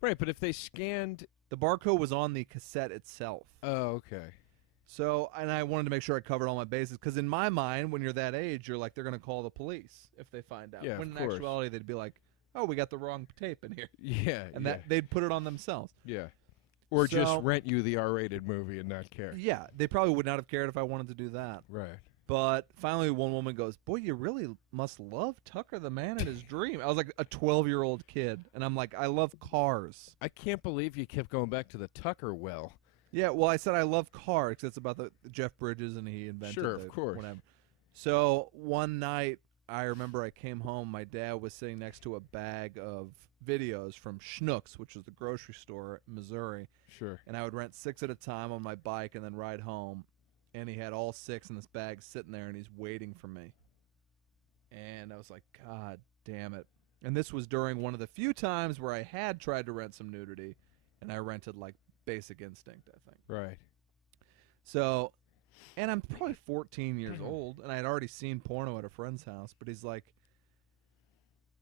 Right, but if they scanned... The barcode was on the cassette itself. Oh, okay. So, and I wanted to make sure I covered all my bases, because in my mind, when you're that age, you're like, they're going to call the police if they find out. Yeah, when of in course. actuality, they'd be like, oh, we got the wrong tape in here. Yeah, and that they'd put it on themselves. Yeah. Or just rent you the R-rated movie and not care. Yeah, they probably would not have cared if I wanted to do that. Right. But finally, one woman goes, boy, you really must love Tucker the Man in His Dream. I was like a 12-year-old kid, and I'm like, I love cars. I can't believe you kept going back to the Tucker well. Yeah, well, I said I love cars because it's about the Jeff Bridges, and he invented Sure, of course. Whatever. So one night, I remember I came home. My dad was sitting next to a bag of videos from Schnucks, which was the grocery store in Missouri. Sure. And I would rent 6 at a time on my bike and then ride home. And he had all 6 in this bag sitting there, and he's waiting for me. And I was like, God damn it. And this was during one of the few times where I had tried to rent some nudity, and I rented, like, Basic Instinct, I think. Right. So, and I'm probably 14 years old, and I had already seen porno at a friend's house, but he's like,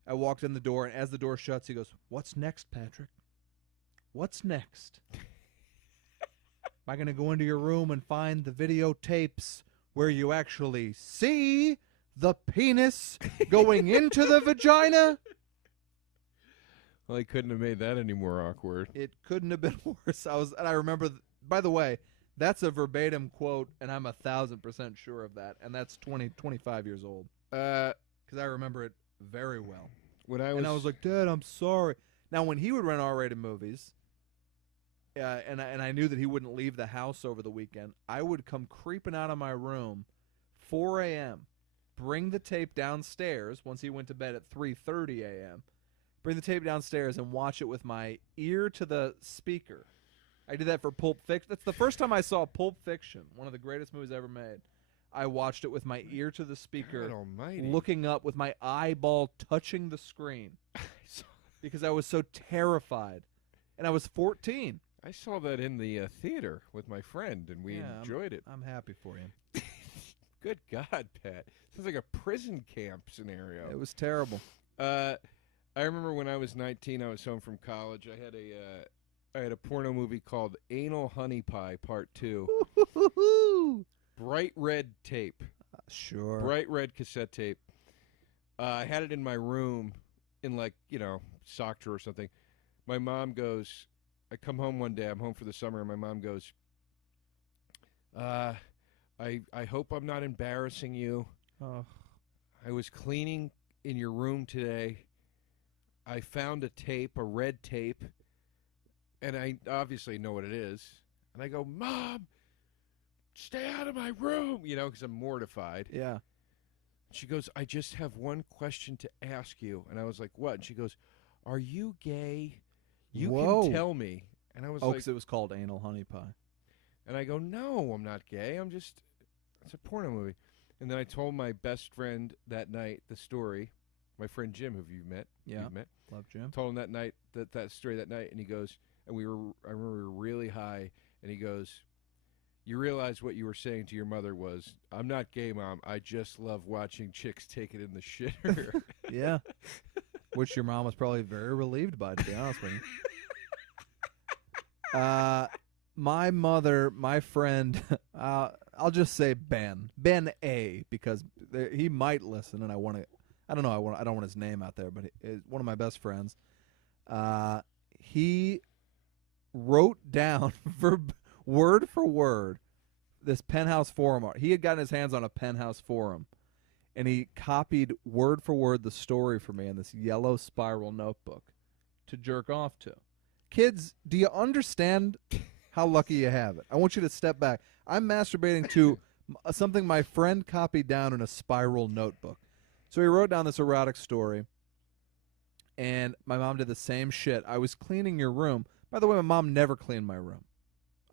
I walked in the door, and as the door shuts, he goes, what's next, Patrick? What's next? Am I going to go into your room and find the videotapes where you actually see the penis going into the vagina? Well, he couldn't have made that any more awkward. It couldn't have been worse. I remember, by the way, that's a verbatim quote, and I'm 1,000% sure of that, and that's 25 years old. Because I remember it very well. And I was like, Dad, I'm sorry. Now, when he would rent R-rated movies, and I knew that he wouldn't leave the house over the weekend, I would come creeping out of my room, 4 a.m., bring the tape downstairs once he went to bed at 3:30 a.m., bring the tape downstairs and watch it with my ear to the speaker. I did that for Pulp Fiction. That's the first time I saw Pulp Fiction, one of the greatest movies ever made. I watched it with my ear to the speaker, God almighty. looking up with my eyeball touching the screen because I was so terrified. And I was 14. I saw that in the theater with my friend, and we enjoyed it. I'm happy for you. Good God, Pat. Sounds like a prison camp scenario. It was terrible. I remember when I was 19, I was home from college. I had a porno movie called Anal Honey Pie Part 2. Bright red tape. Sure. Bright red cassette tape. I had it in my room in sock drawer or something. My mom goes, I come home one day, I'm home for the summer, and my mom goes, I hope I'm not embarrassing you. Oh. I was cleaning in your room today. I found a tape, a red tape, and I obviously know what it is. And I go, Mom, stay out of my room, because I'm mortified. Yeah. She goes, I just have one question to ask you. And I was like, what? And she goes, are you gay? You can tell me. And I was like, because it was called Anal Honey Pie. And I go, no, I'm not gay. It's a porno movie. And then I told my best friend that night the story. My friend Jim, who you've met. Yeah. You've met. Love Jim. Told him that night, that story that night. And he goes, I remember we were really high. And he goes, you realize what you were saying to your mother was, I'm not gay, Mom. I just love watching chicks take it in the shitter. Yeah. Which your mom was probably very relieved by, to be honest with you. My mother, my friend, I'll just say Ben A, because he might listen, and I don't want his name out there, but he's one of my best friends. He wrote down word for word this Penthouse forum. He had gotten his hands on a Penthouse forum, and he copied word for word the story for me in this yellow spiral notebook to jerk off to. Kids, do you understand how lucky you have it? I want you to step back. I'm masturbating to something my friend copied down in a spiral notebook. So he wrote down this erotic story, and my mom did the same shit. I was cleaning your room. By the way, my mom never cleaned my room.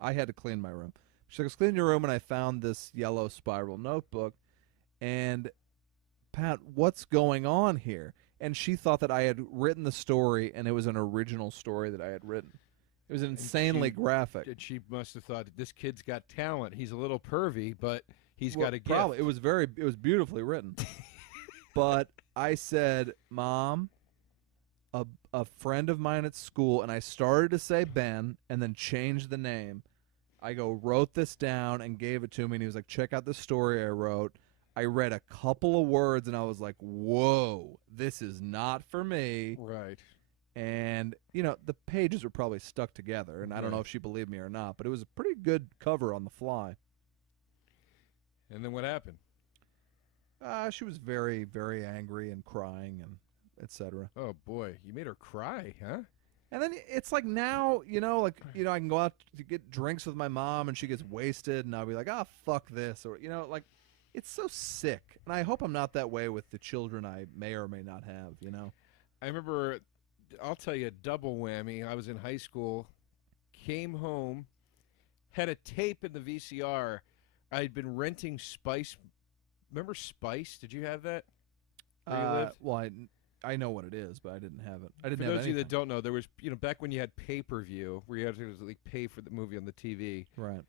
I had to clean my room. She was cleaning your room, and I found this yellow spiral notebook, and Pat, what's going on here? And she thought that I had written the story, and it was an original story that I had written. It was insanely graphic. She must have thought, this kid's got talent. He's a little pervy, but he's got a gift. Probably. It was beautifully written. But I said, Mom, a friend of mine at school, and I started to say Ben and then changed the name. I wrote this down and gave it to me, and he was like, check out the story I wrote. I read a couple of words, and I was like, whoa, this is not for me. Right. And, the pages were probably stuck together, and I don't know if she believed me or not, but it was a pretty good cover on the fly. And then what happened? She was very, very angry and crying and et cetera. Oh, boy. You made her cry, huh? And then it's like now, I can go out to get drinks with my mom, and she gets wasted, and I'll be like, fuck this. Or, it's so sick. And I hope I'm not that way with the children I may or may not have, I remember, I'll tell you a double whammy. I was in high school, came home, had a tape in the VCR. I'd been renting Spice. Remember Spice? Did you have that? Where you lived? Well, I know what it is, but I didn't have it. I didn't For have those of you anything. that don't know, there was, back when you had pay-per-view, where you had to pay for the movie on the TV. Right.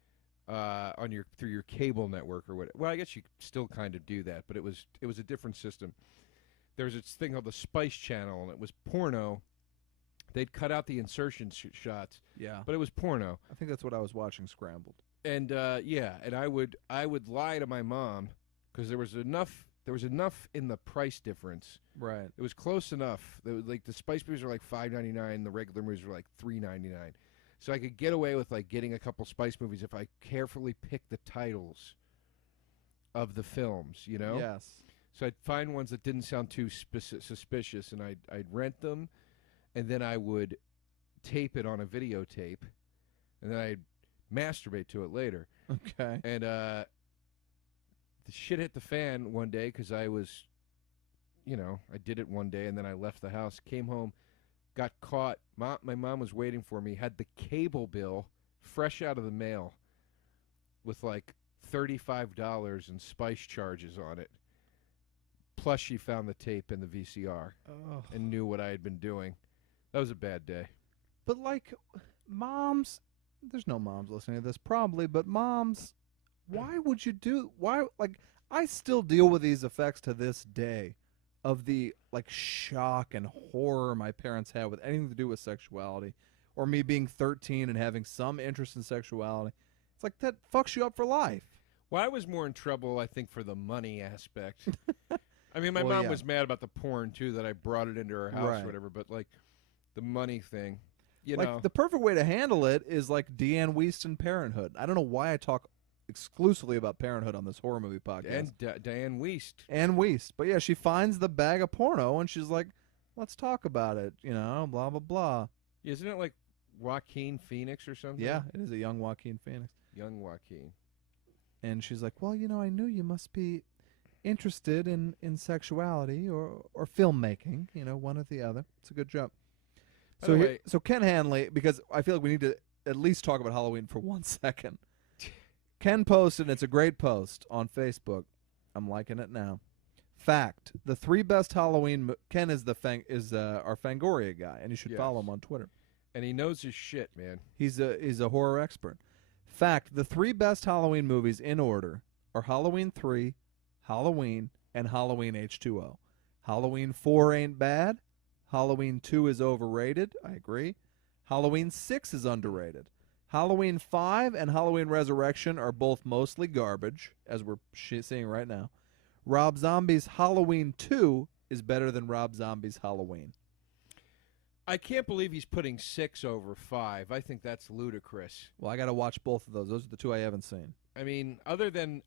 Through your cable network or what? Well, I guess you still kind of do that, but it was a different system. There was this thing called the Spice Channel, and it was porno. They'd cut out the insertion shots, Yeah. but it was porno. I think that's what I was watching Scrambled. And and I would lie to my mom because there was enough in the price difference. Right. It was close enough. The Spice movies were like $5.99. The regular movies were like $3.99. So I could get away with getting a couple Spice movies if I carefully picked the titles of the films, Yes. So I'd find ones that didn't sound too suspicious, and I'd rent them, and then I would tape it on a videotape. and then I'd masturbate to it later. Okay. And the shit hit the fan one day because I was, I did it one day, and then I left the house, came home, got caught. My mom was waiting for me, had the cable bill fresh out of the mail with like $35 in spice charges on it. Plus, she found the tape in the VCR and knew what I had been doing. That was a bad day. But, like, moms, there's no moms listening to this probably, but moms, why would you I still deal with these effects to this day of the, like, shock and horror my parents had with anything to do with sexuality, or me being 13 and having some interest in sexuality. It's like, that fucks you up for life. Well, I was more in trouble, I think, for the money aspect. I mean, my mom was mad about the porn, too, that I brought it into her house or whatever, but, like, the money thing, you know. The perfect way to handle it is, like, Deanne Wiest in Parenthood. I don't know why I talk exclusively about Parenthood on this horror movie podcast. And Diane Wiest. Anne Wiest. But, yeah, she finds the bag of porno, and she's like, let's talk about it, blah, blah, blah. Isn't it, like, Joaquin Phoenix or something? Yeah, it is a young Joaquin Phoenix. Young Joaquin. And she's like, well, I knew you must be interested in sexuality or filmmaking, one or the other. It's a good job. So Ken Hanley, because I feel like we need to at least talk about Halloween for 1 second. Ken posted, and it's a great post on Facebook. I'm liking it now. Fact: the 3 best Halloween. Ken is our Fangoria guy, and you should follow him on Twitter. And he knows his shit, man. He's a horror expert. Fact: the 3 best Halloween movies in order are Halloween 3, Halloween, and Halloween H2O. Halloween 4 ain't bad. Halloween 2 is overrated. I agree. Halloween 6 is underrated. Halloween 5 and Halloween Resurrection are both mostly garbage, as we're seeing right now. Rob Zombie's Halloween 2 is better than Rob Zombie's Halloween. I can't believe he's putting 6 over 5. I think that's ludicrous. Well, I got to watch both of those. Those are the 2 I haven't seen. I mean, other than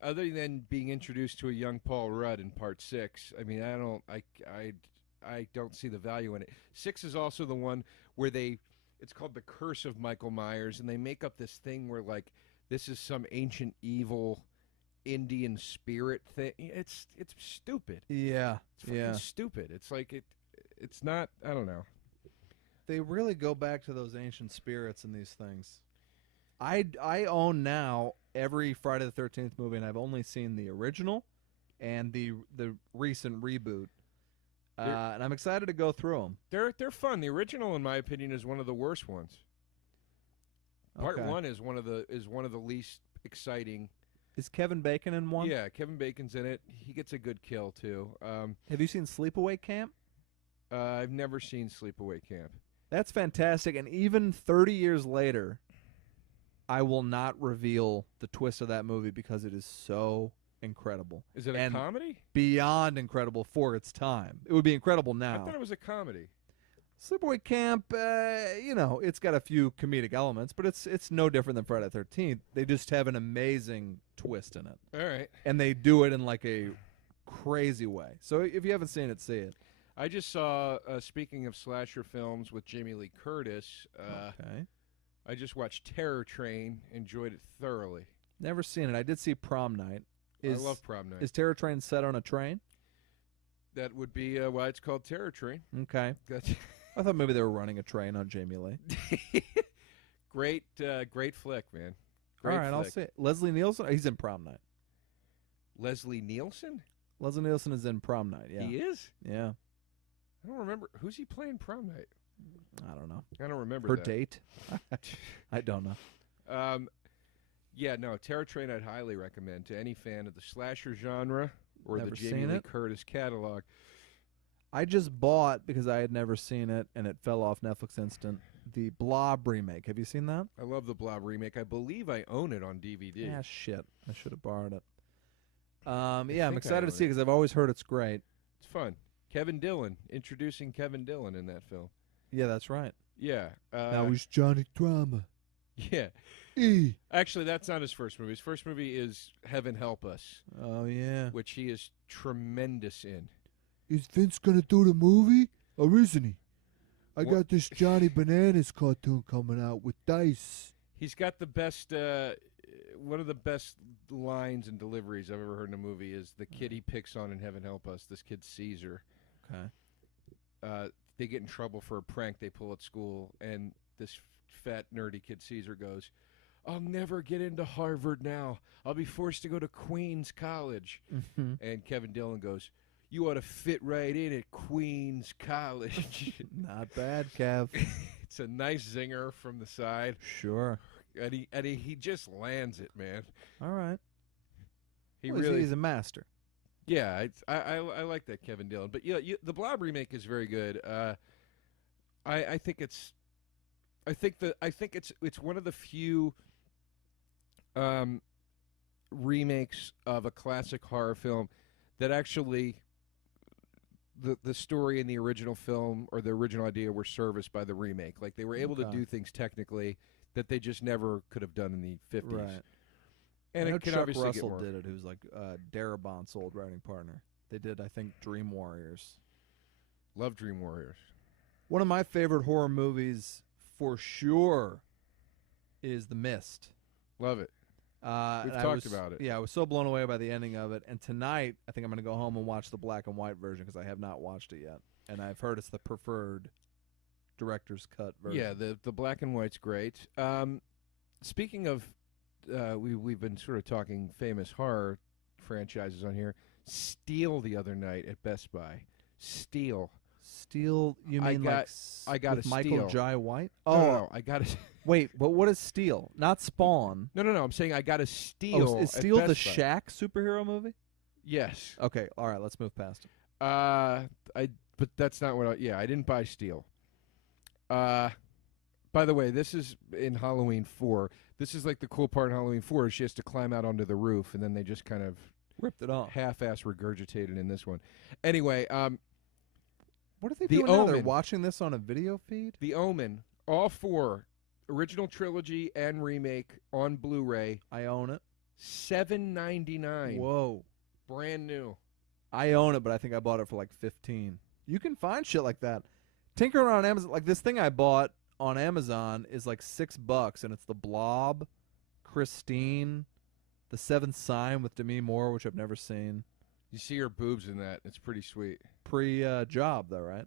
being introduced to a young Paul Rudd in part 6, I mean, I don't see the value in it. 6 is also the one where it's called The Curse of Michael Myers, and they make up this thing where, like, this is some ancient evil Indian spirit thing. It's stupid. Yeah. It's fucking stupid. It's like it's not, I don't know. They really go back to those ancient spirits in these things. I own now every Friday the 13th movie, and I've only seen the original and the recent reboot. And I'm excited to go through them. They're fun. The original, in my opinion, is one of the worst ones. Part 1 is one of the least exciting. Is Kevin Bacon in one? Yeah, Kevin Bacon's in it. He gets a good kill too. Have you seen Sleepaway Camp? I've never seen Sleepaway Camp. That's fantastic, and even 30 years later, I will not reveal the twist of that movie because it is so incredible. Is it a comedy? Beyond incredible for its time. It would be incredible now. I thought it was a comedy. Sleepaway Camp, it's got a few comedic elements, but it's no different than Friday the 13th. They just have an amazing twist in it. All right. And they do it in like a crazy way. So if you haven't seen it, see it. I just saw, speaking of slasher films with Jamie Lee Curtis, I just watched Terror Train, enjoyed it thoroughly. Never seen it. I did see Prom Night. I love Prom Night. Is Terror Train set on a train? That would be why it's called Terror Train. Okay. I thought maybe they were running a train on Jamie Lee. Great flick, man. All right, I'll see it. Leslie Nielsen? He's in Prom Night. Leslie Nielsen? Leslie Nielsen is in Prom Night, yeah. He is? Yeah. I don't remember. Who's he playing Prom Night? I don't know. I don't remember Her that. date? I don't know. Yeah, no, Terror Train I'd highly recommend to any fan of the slasher genre or Never the Jamie seen Lee it. Curtis catalog. I just bought, because I had never seen it, and it fell off Netflix instant, the Blob remake. Have you seen that? I love the Blob remake. I believe I own it on DVD. Yeah, shit. I should have borrowed it. Yeah, I'm think I excited to own see it because I've always heard it's great. It's fun. Kevin Dillon, introducing Kevin Dillon in that film. Yeah, that's right. Yeah. Now he's Johnny Drama. Yeah. Actually, that's not his first movie. His first movie is Heaven Help Us. Oh, yeah. Which he is tremendous in. Is Vince going to do the movie, or isn't he? I got this Johnny Bananas cartoon coming out with Dice. He's got the best, one of the best lines and deliveries I've ever heard in a movie is the kid he picks on in Heaven Help Us. This kid, Caesar. Okay. They get in trouble for a prank they pull at school, and this fat, nerdy kid, Caesar, goes, I'll never get into Harvard now. I'll be forced to go to Queens College. Mm-hmm. And Kevin Dillon goes, you ought to fit right in at Queens College. Not bad, Kev. It's a nice zinger from the side. Sure. And he just lands it, man. All right. He Well, really he's a master. Yeah, I like that Kevin Dillon. But yeah, the Blob remake is very good. I think it's one of the few remakes of a classic horror film that actually the story in the original film or the original idea were serviced by the remake. Like they were able to do things technically that they just never could have done in the 50s. Right. And I know it can Chuck obviously Russell get more. did it, who's like Darabont's old writing partner. They did, I think, Dream Warriors. Love Dream Warriors. One of my favorite horror movies, for sure, is The Mist. Love it. We've talked about it. Yeah, I was so blown away by the ending of it. And tonight, I think I'm going to go home and watch the black and white version because I have not watched it yet. And I've heard it's the preferred director's cut version. Yeah, the black and white's great. Speaking of, we've been sort of talking famous horror franchises on here. Steel the other night at Best Buy. Steel. Steel, you I mean got- like I got with a Michael Steel. Jai White? Oh, Oh, no, I got it. wait, but what is Steel? Not Spawn. No. I'm saying I got a Steel. Oh, is at Steel the Best Buy. Shaq superhero movie? Yes. Okay, all right, let's move past it. But that's not what I didn't buy Steel. By the way, this is in Halloween 4. This is like the cool part in Halloween 4 is she has to climb out onto the roof, and then they just kind of Ripped it off. half-ass regurgitated in this one. Anyway, What are they The doing now? They're Omen. watching this on a video feed? The Omen, all 4, original trilogy and remake on Blu-ray, I own it. $7.99, Whoa. brand new. I own it, but I think I bought it for like 15. You can find shit like that. Tinker around on Amazon. Like this thing I bought on Amazon is like $6, and it's the Blob, Christine, the Seventh Sign with Demi Moore, which I've never seen. You see her boobs in that. It's pretty sweet. Pre-job, though, right?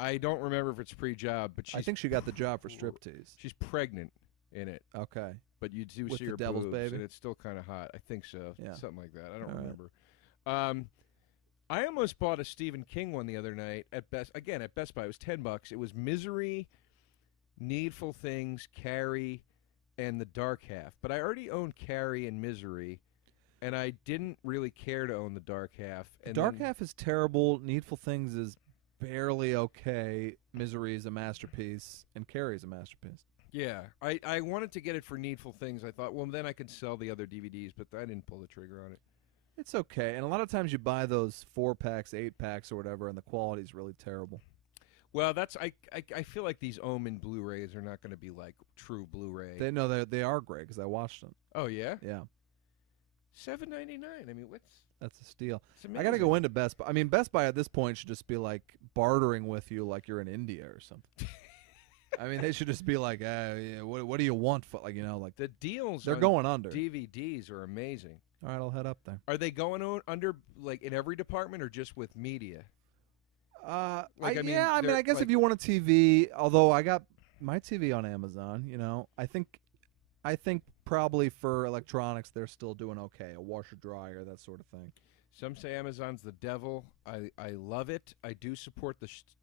I don't remember if it's pre-job, but I think she got the job for striptease. she's pregnant in it. Okay. But you do With see the her devil's boobs, baby? and it's still kind of hot. I think so. Yeah. Something like that. I don't All right. remember. I almost bought a Stephen King one the other night at Best Buy. It was $10. It was Misery, Needful Things, Carrie, and The Dark Half. But I already owned Carrie and Misery, and I didn't really care to own The Dark Half. And Dark then- Half is terrible. Needful Things is barely okay. Misery is a masterpiece, and Carrie is a masterpiece. Yeah, I wanted to get it for Needful Things. I thought, well, then I could sell the other DVDs, but I didn't pull the trigger on it. It's okay. And a lot of times you buy those 4-packs, 8-packs, or whatever, and the quality's really terrible. Well, that's I feel like these Omen Blu-rays are not going to be like true Blu-ray. They are great because I watched them. Oh yeah, Yeah, $7.99. I mean, that's a steal. it's amazing. I got to go into Best Buy. I mean, Best Buy at this point should just be like bartering with you like you're in India or something. I mean, they should just be like, yeah, what do you want? For, like, like The deals they're on going under. DVDs are amazing. All right, I'll head up there. Are they going under like in every department or just with media? I guess if you want a TV, although I got my TV on Amazon, I think probably for electronics they're still doing okay. A washer dryer, that sort of thing. Some say Amazon's the devil. I love it. I do support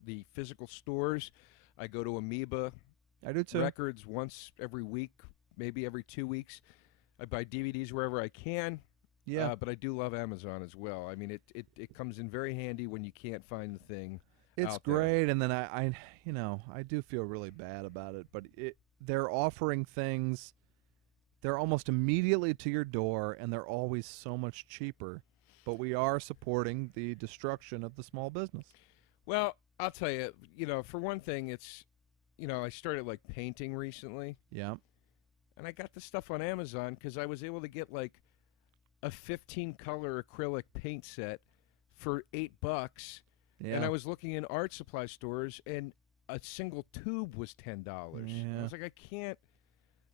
the physical stores. I go to Amoeba I do too. Records once every week, maybe every 2 weeks. I buy DVDs wherever I can. Yeah. But I do love Amazon as well. I mean, it comes in very handy when you can't find the thing. It's out there. great, and then I do feel really bad about it, but they're offering things. They're almost immediately to your door, and they're always so much cheaper. But we are supporting the destruction of the small business. Well, I'll tell you, for one thing, it's, I started like painting recently, Yeah. and I got the stuff on Amazon because I was able to get like a 15-color acrylic paint set for $8. Yeah. And I was looking in art supply stores, and a single tube was $10. Yeah. I was like,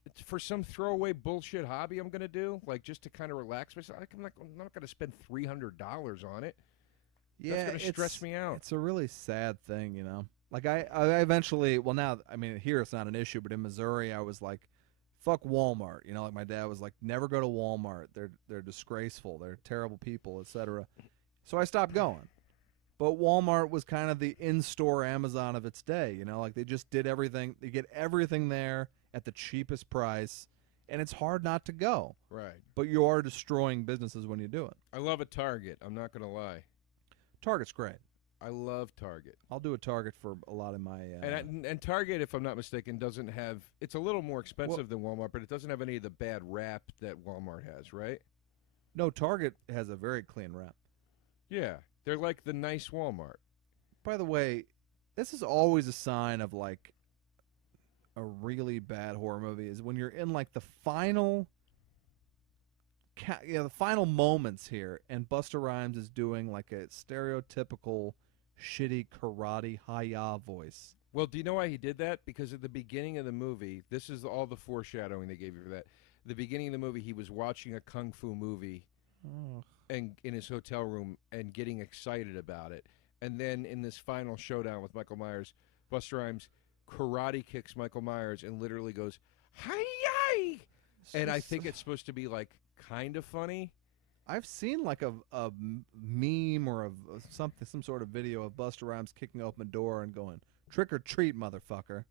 it's for some throwaway bullshit hobby I'm gonna do, like just to kind of relax myself. I'm not gonna spend $300 on it. Yeah, That's gonna stress me out. It's a really sad thing, you know. Like I eventually, well, now I mean here it's not an issue, but in Missouri I was like, fuck Walmart. You know, like my dad was like, never go to Walmart. They're disgraceful. They're terrible people, etc. So I stopped going. But Walmart was kind of the in-store Amazon of its day. You know, like they just did everything. They get everything there at the cheapest price, and it's hard not to go. Right. But you are destroying businesses when you do it. I love a Target. I'm not gonna lie. Target's great. I love Target. I'll do a Target for a lot of my. And Target, if I'm not mistaken, doesn't have. It's a little more expensive than Walmart, but it doesn't have any of the bad rap that Walmart has, right? No, Target has a very clean rep. Yeah, they're like the nice Walmart. By the way, this is always a sign of like a really bad horror movie is when you're in like the final. The final moments here, and Busta Rhymes is doing like a stereotypical shitty karate hi-ya voice. Well, do you know why he did that? Because at the beginning of the movie, this is all the foreshadowing they gave you for that. At the beginning of the movie, he was watching a kung fu movie and in his hotel room and getting excited about it. And then in this final showdown with Michael Myers, Busta Rhymes karate kicks Michael Myers and literally goes, hi-yi! And I think it's supposed to be like kind of funny. I've seen like a meme or some sort of video of Busta Rhymes kicking open a door and going, trick or treat, motherfucker.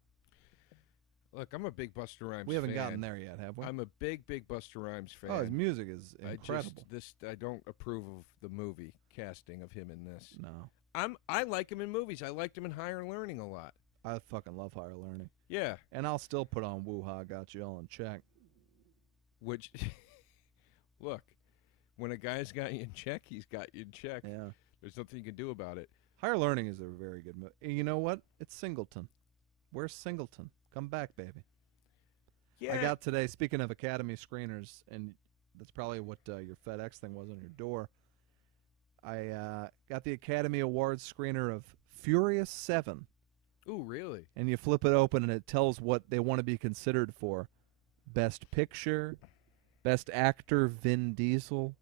Look, I'm a big Busta Rhymes fan. We haven't gotten there yet, have we? I'm a big Busta Rhymes fan. Oh, his music is incredible. I don't approve of the movie casting of him in this. No. I like him in movies. I liked him in Higher Learning a lot. I fucking love Higher Learning. Yeah. And I'll still put on Woo-Ha, Got You All in Check. Which, look, when a guy's got you in check, he's got you in check. Yeah. There's nothing you can do about it. Higher Learning is a very good movie. You know what? It's Singleton. Where's Singleton? Come back, baby. Yeah. I got today, speaking of Academy screeners, and that's probably what your FedEx thing was on your door. I got the Academy Awards screener of Furious 7. Ooh, really? And you flip it open, and it tells what they want to be considered for. Best Picture, Best Actor, Vin Diesel.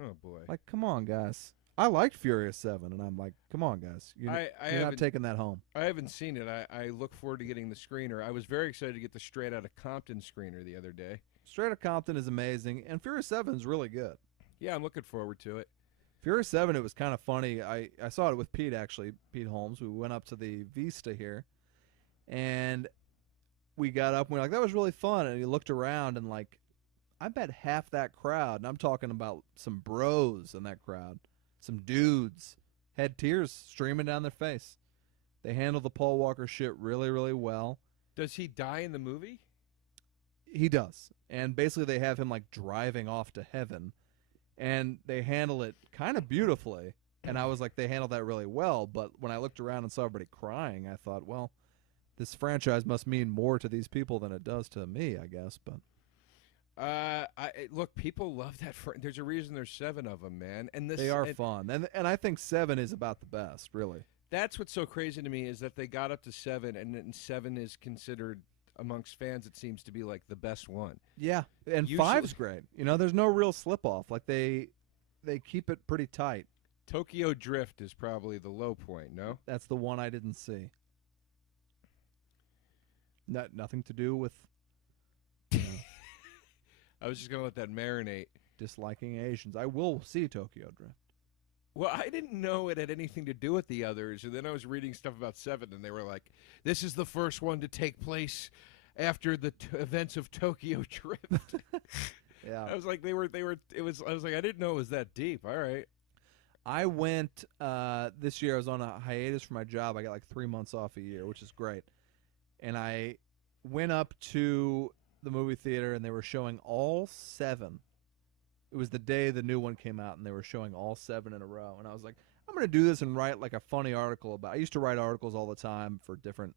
Oh, boy. Like, come on, guys. I liked Furious 7, and I'm like, come on, guys. You're not taking that home. I haven't seen it. I look forward to getting the screener. I was very excited to get the Straight Outta Compton screener the other day. Straight Outta Compton is amazing, and Furious 7 is really good. Yeah, I'm looking forward to it. Furious 7, it was kind of funny. I saw it with Pete, actually, Pete Holmes. We went up to the Vista here, and we got up, and we were like, that was really fun. And he looked around, and like, I bet half that crowd, and I'm talking about some bros in that crowd, some dudes, had tears streaming down their face. They handle the Paul Walker shit really, really well. Does he die in the movie? He does. And basically they have him like driving off to heaven, and they handle it kind of beautifully. And I was like, they handled that really well. But when I looked around and saw everybody crying, I thought, well, this franchise must mean more to these people than it does to me, I guess. But look, people love that. There's a reason there's 7 of them, man. And they are fun. And I think 7 is about the best, really. That's what's so crazy to me is that they got up to 7, and then 7 is considered amongst fans. It seems to be like the best one. Yeah, and 5's great. You know, there's no real slip off. Like they keep it pretty tight. Tokyo Drift is probably the low point. No, that's the one I didn't see. Nothing to do with. I was just gonna let that marinate. Disliking Asians. I will see Tokyo Drift. Well, I didn't know it had anything to do with the others, and then I was reading stuff about 7, and they were like, "This is the first one to take place after the events of Tokyo Drift." Yeah, I was like, I was like, I didn't know it was that deep. All right. I went this year. I was on a hiatus for my job. I got like 3 months off a year, which is great. And I went up to the movie theater, and they were showing all 7. It was the day the new one came out, and they were showing all 7 in a row. And I was like, I'm going to do this and write like a funny article about. I used to write articles all the time for different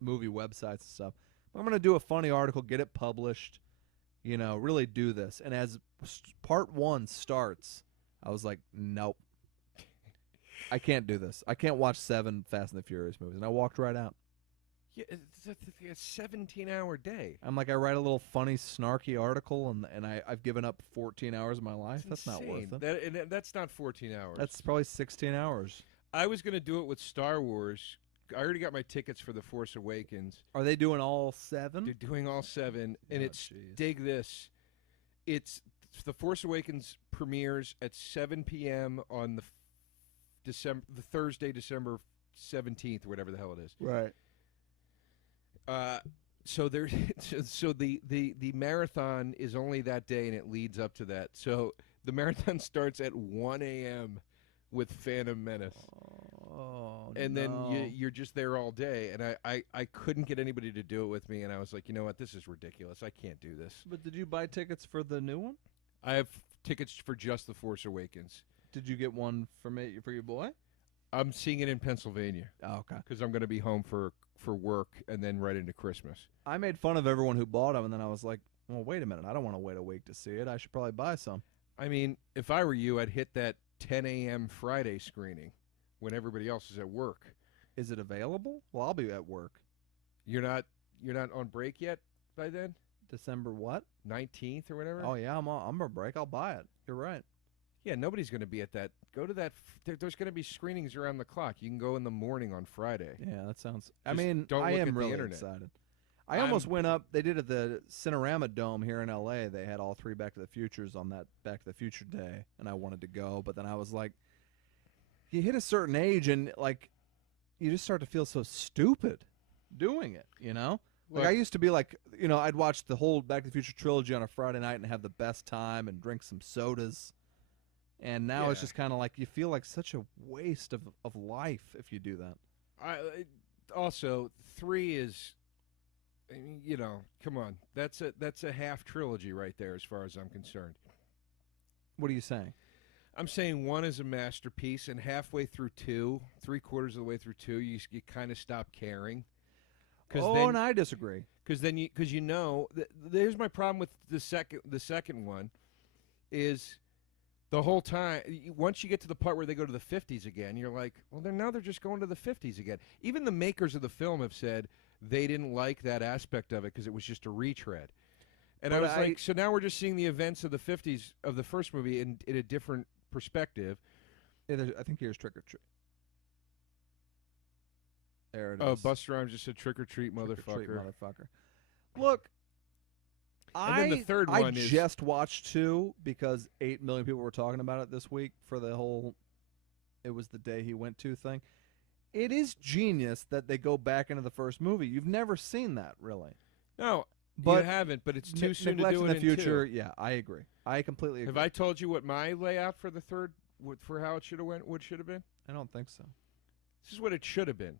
movie websites and stuff. I'm going to do a funny article, get it published, you know, really do this. And as part 1 starts, I was like, nope. I can't do this. I can't watch 7 Fast and the Furious movies. And I walked right out. Yeah, it's a 17-hour day. I'm like, I write a little funny, snarky article, and I've given up 14 hours of my life. That's not worth it. That's not 14 hours. That's probably 16 hours. I was going to do it with Star Wars. I already got my tickets for The Force Awakens. Are they doing all 7? They're doing all 7, and it's jeez. dig this. It's The Force Awakens premieres at 7 p.m. on the Thursday, December 17th, whatever the hell it is. Right. So there, so the marathon is only that day, and it leads up to that. So the marathon starts at 1 a.m. with Phantom Menace. Oh, and then no. you're just there all day, and I couldn't get anybody to do it with me, and I was like, you know what, this is ridiculous. I can't do this. But did you buy tickets for the new one? I have tickets for just The Force Awakens. Did you get one for your boy? I'm seeing it in Pennsylvania. Oh, okay. Because I'm going to be home for work and then right into Christmas. I made fun of everyone who bought them, and then I was like, well, wait a minute. I don't want to wait a week to see it. I should probably buy some. I mean, if I were you, I'd hit that 10 a.m. Friday screening when everybody else is at work. Is it available? Well, I'll be at work. You're not on break yet by then? December what? 19th or whatever? Oh, yeah, I'm on break. I'll buy it. You're right. Yeah, nobody's going to be at that. Go to that. There's going to be screenings around the clock. You can go in the morning on Friday. Yeah, that sounds... Just don't don't I look am at the really internet. excited. I almost went up... They did it at the Cinerama Dome here in L.A. They had all 3 Back to the Futures on that Back to the Future day, and I wanted to go, but then I was like, you hit a certain age, and, like, you just start to feel so stupid doing it, you know? Like, Look, I used to be like, I'd watch the whole Back to the Future trilogy on a Friday night and have the best time and drink some sodas. And now it's Yeah. just kind of like you feel like such a waste of life if you do that. Also, 3 is, I mean, come on. That's a half trilogy right there as far as I'm concerned. What are you saying? I'm saying 1 is a masterpiece, and halfway through 2, 3/4 of the way through 2, you kind of stop caring. And I disagree. Because there's my problem with the second one, is the whole time, once you get to the part where they go to the 50s again, you're like, well, they're just going to the 50s again. Even the makers of the film have said they didn't like that aspect of it because it was just a retread. And But I was like, so now we're just seeing the events of the 50s of the first movie in a different perspective. I think here's Trick or Treat. There it is. Oh, Buster Rhymes just said trick or treat, Trick or treat, motherfucker. motherfucker. Look, And then the third one I is- just watched 2 because 8 million people were talking about it this week for the whole "it was the day he went to" thing. It is genius that they go back into the first movie. You've never seen that, really. No, But you haven't, but it's too soon to Neglect do in it the future. in 2. Yeah, I agree. I completely agree. Have I told you what my layout for the third, for how it should have been? I don't think so. This is what it should have been.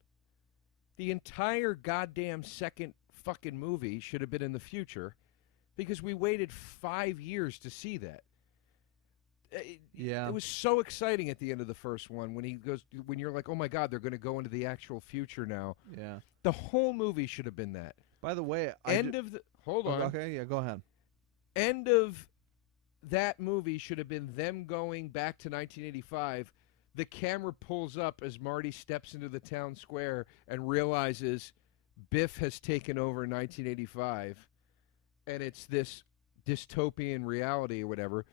The entire goddamn second fucking movie should have been in the future because we waited 5 years to see that. Yeah. It was so exciting at the end of the first one when you're like, oh my God, they're going to go into the actual future now. Yeah. The whole movie should have been that. By the way, Hold on. Okay, yeah, go ahead. End of that movie should have been them going back to 1985. The camera pulls up as Marty steps into the town square and realizes Biff has taken over 1985, and it's this dystopian reality or whatever.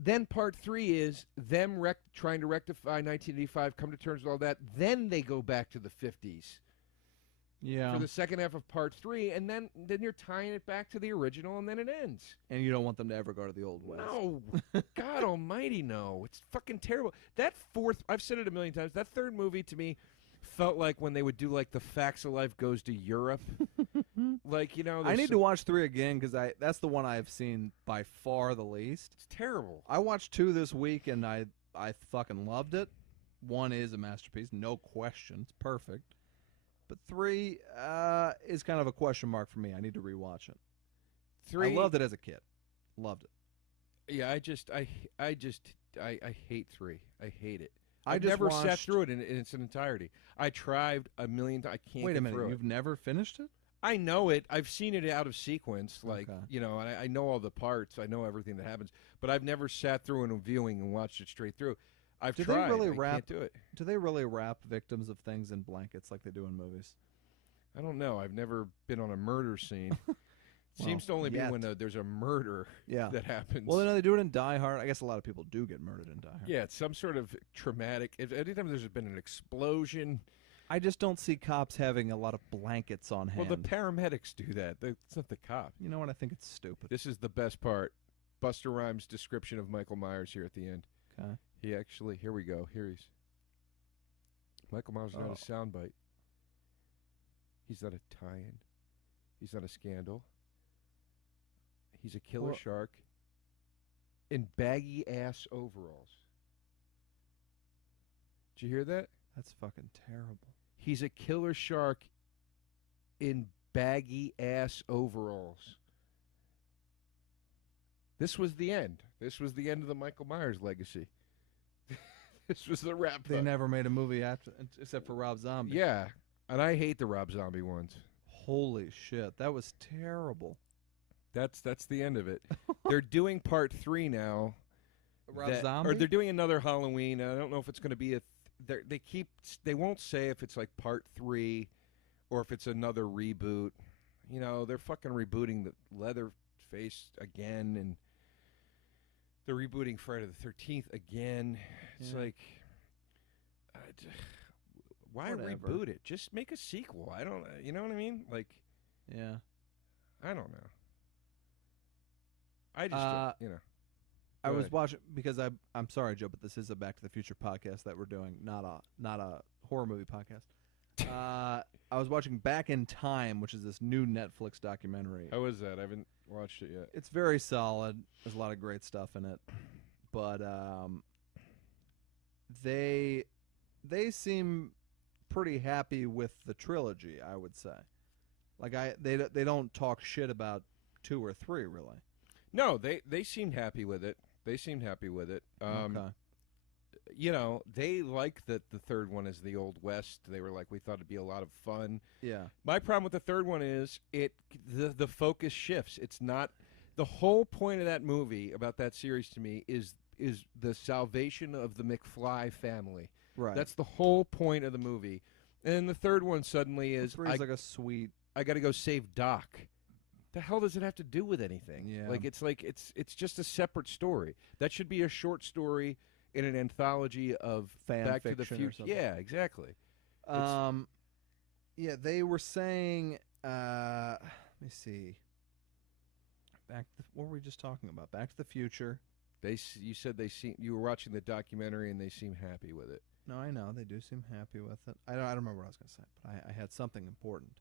Then part 3 is them trying to rectify 1985, come to terms with all that. Then they go back to the 50s. Yeah. For the second half of part 3, and then you're tying it back to the original, and then it ends. And you don't want them to ever go to the Old West. No, God Almighty, no! It's fucking terrible. That I've said it a million times. That third movie to me felt like when they would do like the Facts of Life goes to Europe. I need to watch 3 again because that's the one I've seen by far the least. It's terrible. I watched 2 this week and I fucking loved it. 1 is a masterpiece, no question. It's perfect. But 3 is kind of a question mark for me. I need to rewatch it. 3. I loved it as a kid. Loved it. Yeah, I hate 3. I hate it. I I've just never sat watched- through it in its entirety. I tried a million times. I can't. Wait a get minute, through it. you've never finished it? I know it. I've seen it out of sequence, like, Okay. and I know all the parts. I know everything that happens, but I've never sat through in a viewing and watched it straight through. I've Do they tried. really I wrap- can't do it. Do they really wrap victims of things in blankets like they do in movies? I don't know. I've never been on a murder scene. Well, Seems to only be yet. when there's a murder Yeah. that happens. Well, they do it in Die Hard. I guess a lot of people do get murdered in Die Hard. Yeah, it's some sort of traumatic. Anytime there's been an explosion. I just don't see cops having a lot of blankets on hand. Well, the paramedics do that. It's not the cop. You know what? I think it's stupid. This is the best part. Buster Rhymes' description of Michael Myers here at the end. Okay. He actually, here we go. Here he's. Michael Myers is not a soundbite. He's not a tie-in. He's not a scandal. He's a killer shark in baggy-ass overalls. Did you hear that? That's fucking terrible. He's a killer shark in baggy-ass overalls. This was the end. This was the end of the Michael Myers legacy. This was the wrap. They never made a movie after, except for Rob Zombie. Yeah, and I hate the Rob Zombie ones. Holy shit, that was terrible. That's the end of it. They're doing part 3 now. Rob Zombie? Or they're doing another Halloween. I don't know if it's going to be they won't say if it's like part 3 or if it's another reboot. You know, they're fucking rebooting the Leatherface again, and they're rebooting Friday the 13th again. It's like, why Whatever. reboot it? Just make a sequel. I don't, you know what I mean? Like, Yeah. I don't know. I just, you know. I Go was ahead. watching because I'm sorry, Joe, but this is a Back to the Future podcast that we're doing, not a horror movie podcast. I was watching Back in Time, which is this new Netflix documentary. How is that? I haven't watched it yet. It's very solid. There's a lot of great stuff in it, but they seem pretty happy with the trilogy, I would say. Like they don't talk shit about 2 or 3 really. No, they seemed happy with it. They seemed happy with it. Okay. You know, they like that the third one is the Old West. They were like, we thought it'd be a lot of fun. Yeah. My problem with the third one is the focus shifts. It's not the whole point of that movie about that series to me is the salvation of the McFly family. Right. That's the whole point of the movie. And then the third one suddenly is Three's like a sweet. I got to go save Doc. The hell does it have to do with anything? Yeah. Like it's just a separate story. That should be a short story in an anthology of Fan Back to the fiction or Future. something. Yeah, exactly. Yeah, they were saying. Let me see. What were we just talking about? Back to the Future. You said you were watching the documentary and they seem happy with it. No, I know they do seem happy with it. I don't remember what I was going to say, but I had something important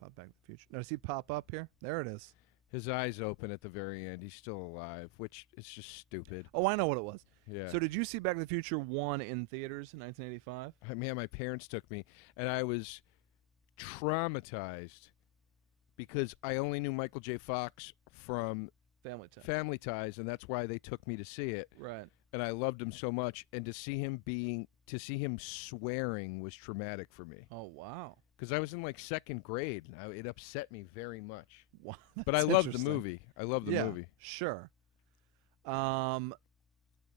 about Back to the Future. Now, does he pop up here? There it is. His eyes open at the very end. He's still alive, which is just stupid. Oh, I know what it was. Yeah. So, did you see Back to the Future 1 in theaters in 1985? Man, my parents took me, and I was traumatized because I only knew Michael J. Fox from Family Ties, and that's why they took me to see it. Right. And I loved him so much, and to see him swearing was traumatic for me. Oh, wow. Because I was in like second grade, and it upset me very much. Wow, But I that's loved the interesting. movie. I loved the movie. Sure.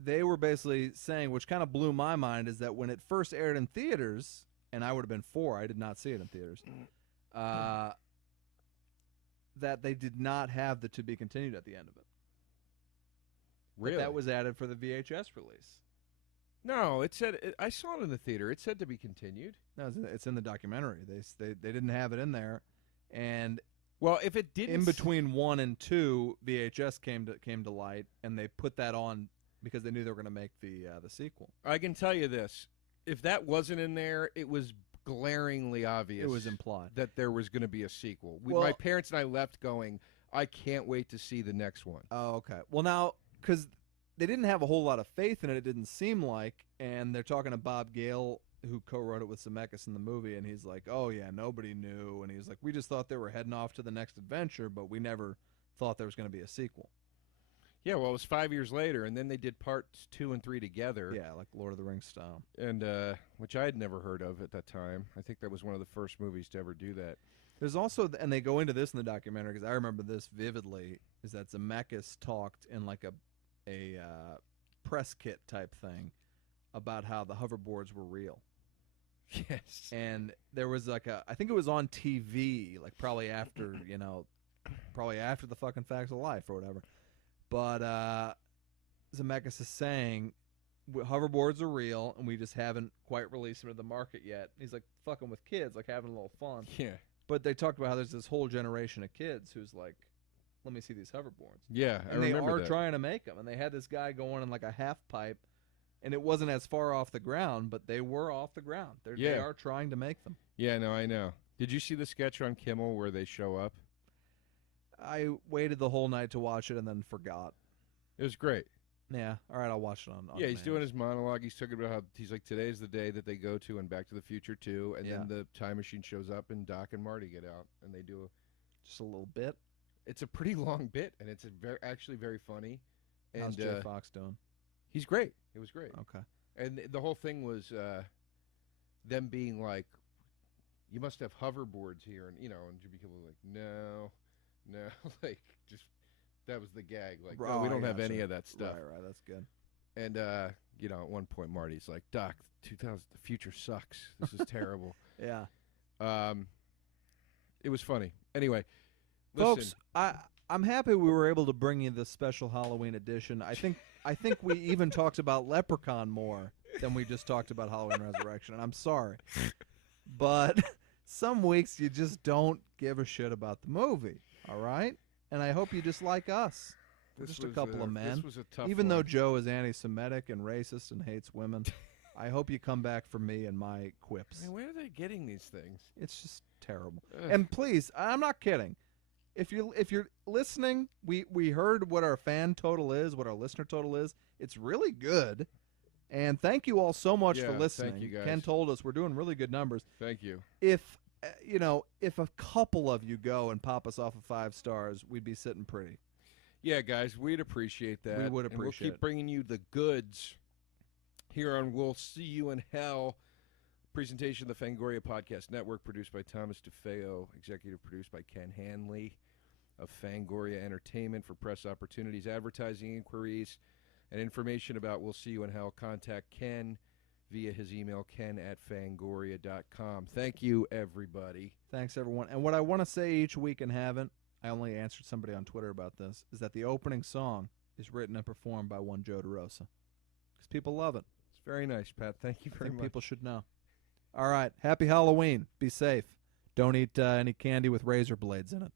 They were basically saying, which kind of blew my mind, is that when it first aired in theaters, and I would have been 4, I did not see it in theaters, that they did not have the to be continued at the end of it. Really? But that was added for the VHS release. No, it said I saw it in the theater. It said to be continued. No, it's in the documentary. They didn't have it in there, and Well, if it didn't, in between 1 and 2, VHS came to light, and they put that on because they knew they were going to make the sequel. I can tell you this: if that wasn't in there, it was glaringly obvious. It was implied that there was going to be a sequel. Well- My parents and I left going, I can't wait to see the next one. Oh, okay. Well, now, because they didn't have a whole lot of faith in it, it didn't seem like, and they're talking to Bob Gale, who co-wrote it with Zemeckis in the movie, and he's like, oh, yeah, nobody knew, and he's like, we just thought they were heading off to the next adventure, but we never thought there was going to be a sequel. Yeah, well, it was 5 years later, and then they did parts 2 and 3 together. Yeah, like Lord of the Rings style. And which I had never heard of at that time. I think that was one of the first movies to ever do that. There's also, and they go into this in the documentary, because I remember this vividly, is that Zemeckis talked in like a press kit type thing about how the hoverboards were real. Yes. And there was like I think it was on TV, like probably after, probably after the fucking Facts of Life or whatever. But Zemeckis is saying hoverboards are real, and we just haven't quite released them to the market yet. He's like fucking with kids, like having a little fun. Yeah. But they talked about how there's this whole generation of kids who's like, let me see these hoverboards. Yeah, I And they remember are that. trying to make them. And they had this guy going in like a half pipe, and it wasn't as far off the ground, but they were off the ground. They are trying to make them. Yeah, no, I know. Did you see the sketch on Kimmel where they show up? I waited the whole night to watch it and then forgot. It was great. Yeah, all right, I'll watch it on Yeah, he's demand. doing his monologue. He's talking about how he's like, today's the day that they go to and Back to the Future 2, and then the time machine shows up and Doc and Marty get out, and they do just a little bit. It's a pretty long bit, and it's actually very funny. And How's Jay Fox doing? He's great. It was great. Okay. And the whole thing was them being like, you must have hoverboards here, and and Jimmy Kimmel was like, no, like just that was the gag. Like, no, we don't have any of that stuff. Right, that's good. And at one point, Marty's like, Doc, the future sucks. This is terrible. Yeah. It was funny. Anyway, listen. Folks, I'm happy we were able to bring you this special Halloween edition. I think we even talked about Leprechaun more than we just talked about Halloween Resurrection. And I'm sorry, but some weeks you just don't give a shit about the movie. All right, and I hope you just like us. We're just a couple of men. This was a tough Even one. though Joe is anti-Semitic and racist and hates women, I hope you come back for me and my quips. Man, where are they getting these things? It's just terrible. Ugh. And please, I'm not kidding. If you're listening, we heard what our fan total is, what our listener total is. It's really good. And thank you all so much for listening. Thank you guys. Ken told us we're doing really good numbers. Thank you. If if a couple of you go and pop us off of 5 stars, we'd be sitting pretty. Yeah, guys, we'd appreciate that. We would And appreciate we'll keep it. bringing you the goods here on We'll See You in Hell. Presentation of the Fangoria Podcast Network, produced by Thomas DeFeo, executive produced by Ken Hanley of Fangoria Entertainment. For press opportunities, advertising inquiries, and information about We'll See You in Hell, contact Ken via his email, ken@fangoria.com. Thank you, everybody. Thanks, everyone. And what I want to say each week and haven't, I only answered somebody on Twitter about this, is that the opening song is written and performed by one Joe DeRosa. Because people love it. It's very nice, Pat. Thank you I very think much. people should know. All right. Happy Halloween. Be safe. Don't eat any candy with razor blades in it.